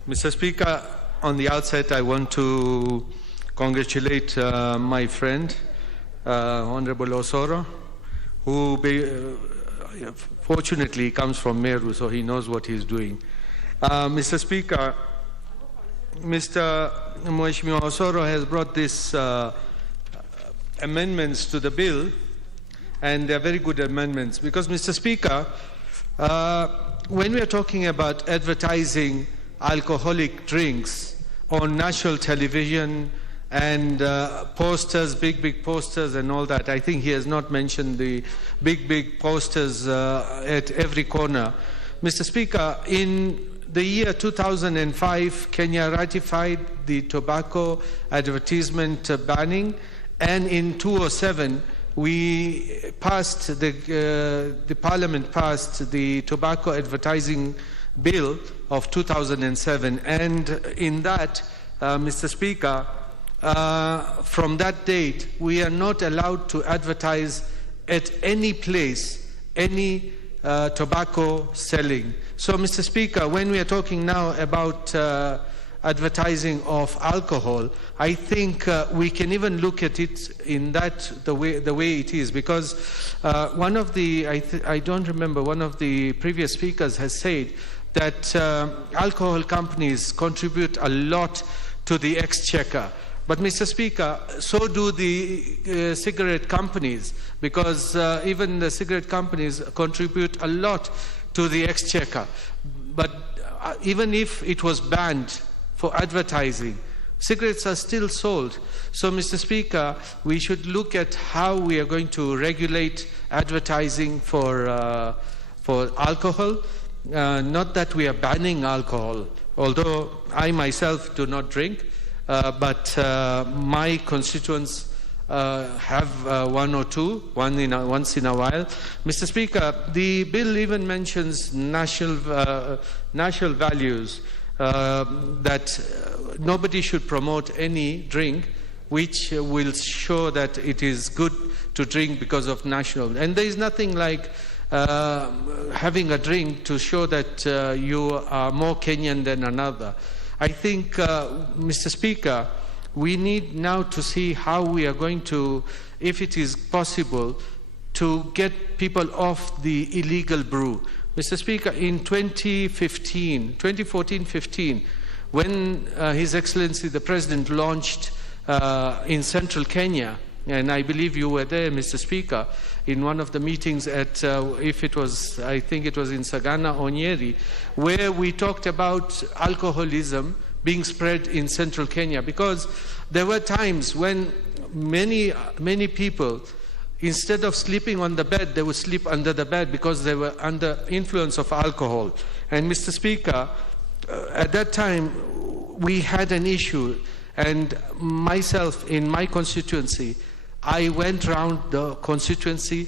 Mr. Speaker, on the outset, I want to congratulate my friend, Honorable Osoro, who fortunately comes from Meru, so he knows what he's doing. Mr. Speaker, Mr. Mheshimiwa Osoro has brought these amendments to the bill, and they're very good amendments because, Mr. Speaker, when we are talking about advertising alcoholic drinks on national television and posters, big posters and all that, I think he has not mentioned the big posters at every corner. Mr. Speaker, in the year 2005, Kenya ratified the tobacco advertisement banning, and in 2007, we passed the Parliament passed the tobacco advertising bill of 2007, and in that, Mr. Speaker, from that date, we are not allowed to advertise at any place any tobacco selling. So, Mr. Speaker, when we are talking now about advertising of alcohol, I think we can even look at it in that the way it is, because one of the I don't remember, one of the previous speakers has said that alcohol companies contribute a lot to the exchequer. But, Mr. Speaker, so do the cigarette companies, because even the cigarette companies contribute a lot to the exchequer. But even if it was banned for advertising, cigarettes are still sold. So, Mr. Speaker, we should look at how we are going to regulate advertising for alcohol. Not that we are banning alcohol, although I myself do not drink. But my constituents have one or two, once in a while. Mr. Speaker, the bill even mentions national values, that nobody should promote any drink which will show that it is good to drink because of national. And there is nothing like having a drink to show that you are more Kenyan than another. I think, Mr. Speaker, we need now to see how we are going to, if it is possible, to get people off the illegal brew. Mr. Speaker, in 2014-15, when His Excellency the President launched in central Kenya, and I believe you were there, Mr. Speaker, in one of the meetings at, I think it was in Sagana or Nyeri, where we talked about alcoholism being spread in central Kenya, because there were times when many people, instead of sleeping on the bed, they would sleep under the bed because they were under influence of alcohol. And, Mr. Speaker, at that time, we had an issue, and myself, in my constituency, I went around the constituency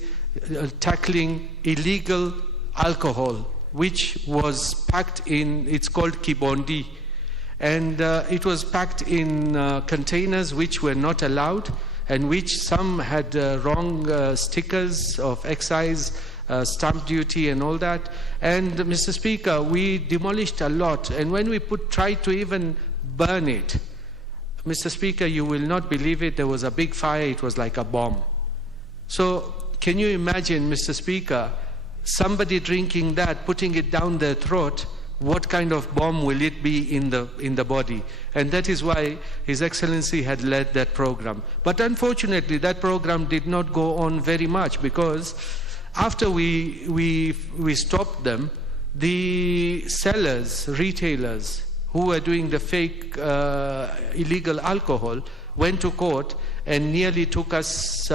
tackling illegal alcohol, which was packed in, it's called Kibondi, and it was packed in containers which were not allowed, and which some had wrong stickers of excise, stamp duty and all that. And, Mr. Speaker, we demolished a lot, and when we tried to even burn it, Mr. Speaker, you will not believe it, there was a big fire, it was like a bomb. So, can you imagine, Mr. Speaker, somebody drinking that, putting it down their throat, what kind of bomb will it be in the body? And that is why His Excellency had led that program. But unfortunately, that program did not go on very much, because after we stopped them, the sellers, retailers, who were doing the fake illegal alcohol, went to court and nearly took us,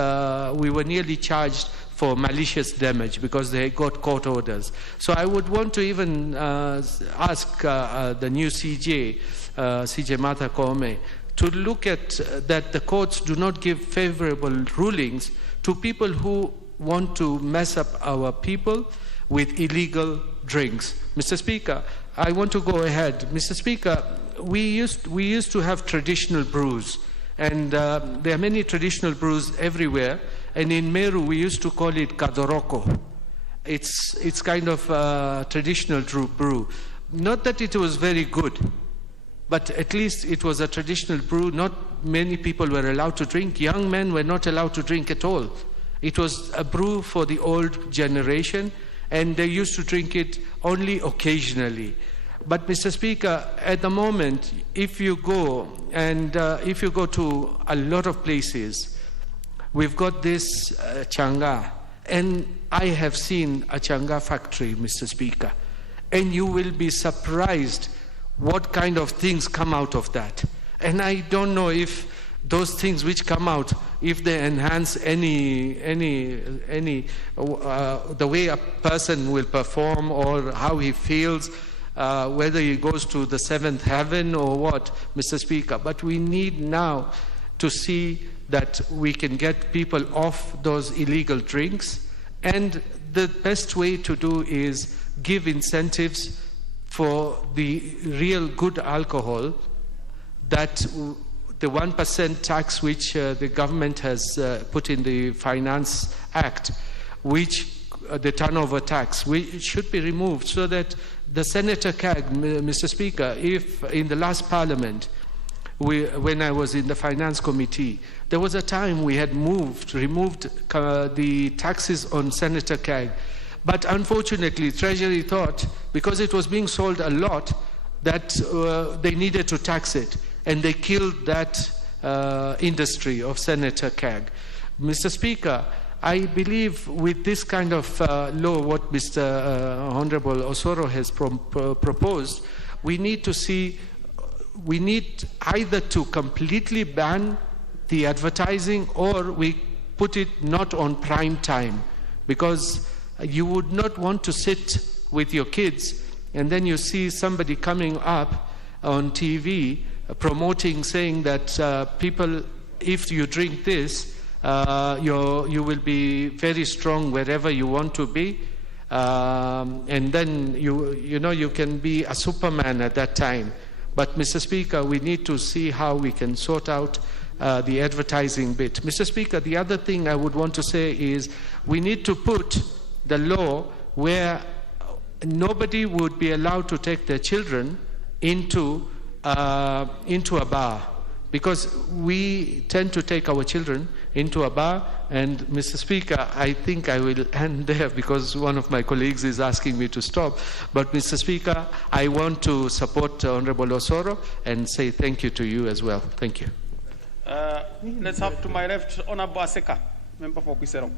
we were nearly charged for malicious damage because they got court orders. So I would want to even ask the new CJ, CJ Martha Koome, to look at that the courts do not give favorable rulings to people who want to mess up our people, with illegal drinks. Mr. Speaker, I want to go ahead. Mr. Speaker, we used to have traditional brews, and there are many traditional brews everywhere, and in Meru we used to call it kadoroko. It's kind of a traditional brew. Not that it was very good, but at least it was a traditional brew. Not many people were allowed to drink. Young men were not allowed to drink at all. It was a brew for the old generation, and they used to drink it only occasionally. But Mr. Speaker, at the moment, if you go to a lot of places, we've got this changa, and I have seen a changa factory, Mr. Speaker, and you will be surprised what kind of things come out of that. And I don't know if those things which come out, if they enhance the way a person will perform or how he feels, whether he goes to the seventh heaven or what, Mr. Speaker. But we need now to see that we can get people off those illegal drinks, and the best way to do is give incentives for the real good alcohol, that the 1% tax which the government has put in the Finance Act, which the turnover tax, which should be removed, so that the Senator CAG, Mr. Speaker, if in the last Parliament, when I was in the Finance Committee, there was a time we had removed the taxes on Senator CAG. But unfortunately, Treasury thought, because it was being sold a lot, that they needed to tax it, and they killed that industry of Senator CAG. Mr. Speaker, I believe with this kind of law, what Mr. Honorable Osoro has proposed, we need either to completely ban the advertising, or we put it not on prime time, because you would not want to sit with your kids and then you see somebody coming up on TV promoting, saying that people, if you drink this, you will be very strong wherever you want to be, and then you can be a Superman at that time. But Mr. Speaker, we need to see how we can sort out the advertising bit. Mr. Speaker, the other thing I would want to say is we need to put the law where nobody would be allowed to take their children into a bar, because we tend to take our children into a bar. And Mr. Speaker, I think I will end there because one of my colleagues is asking me to stop. But Mr. Speaker, I want to support Honorable Osoro and say thank you to you as well. Thank you. Let's have to my left Honorable Aseka, member for Kwiserong.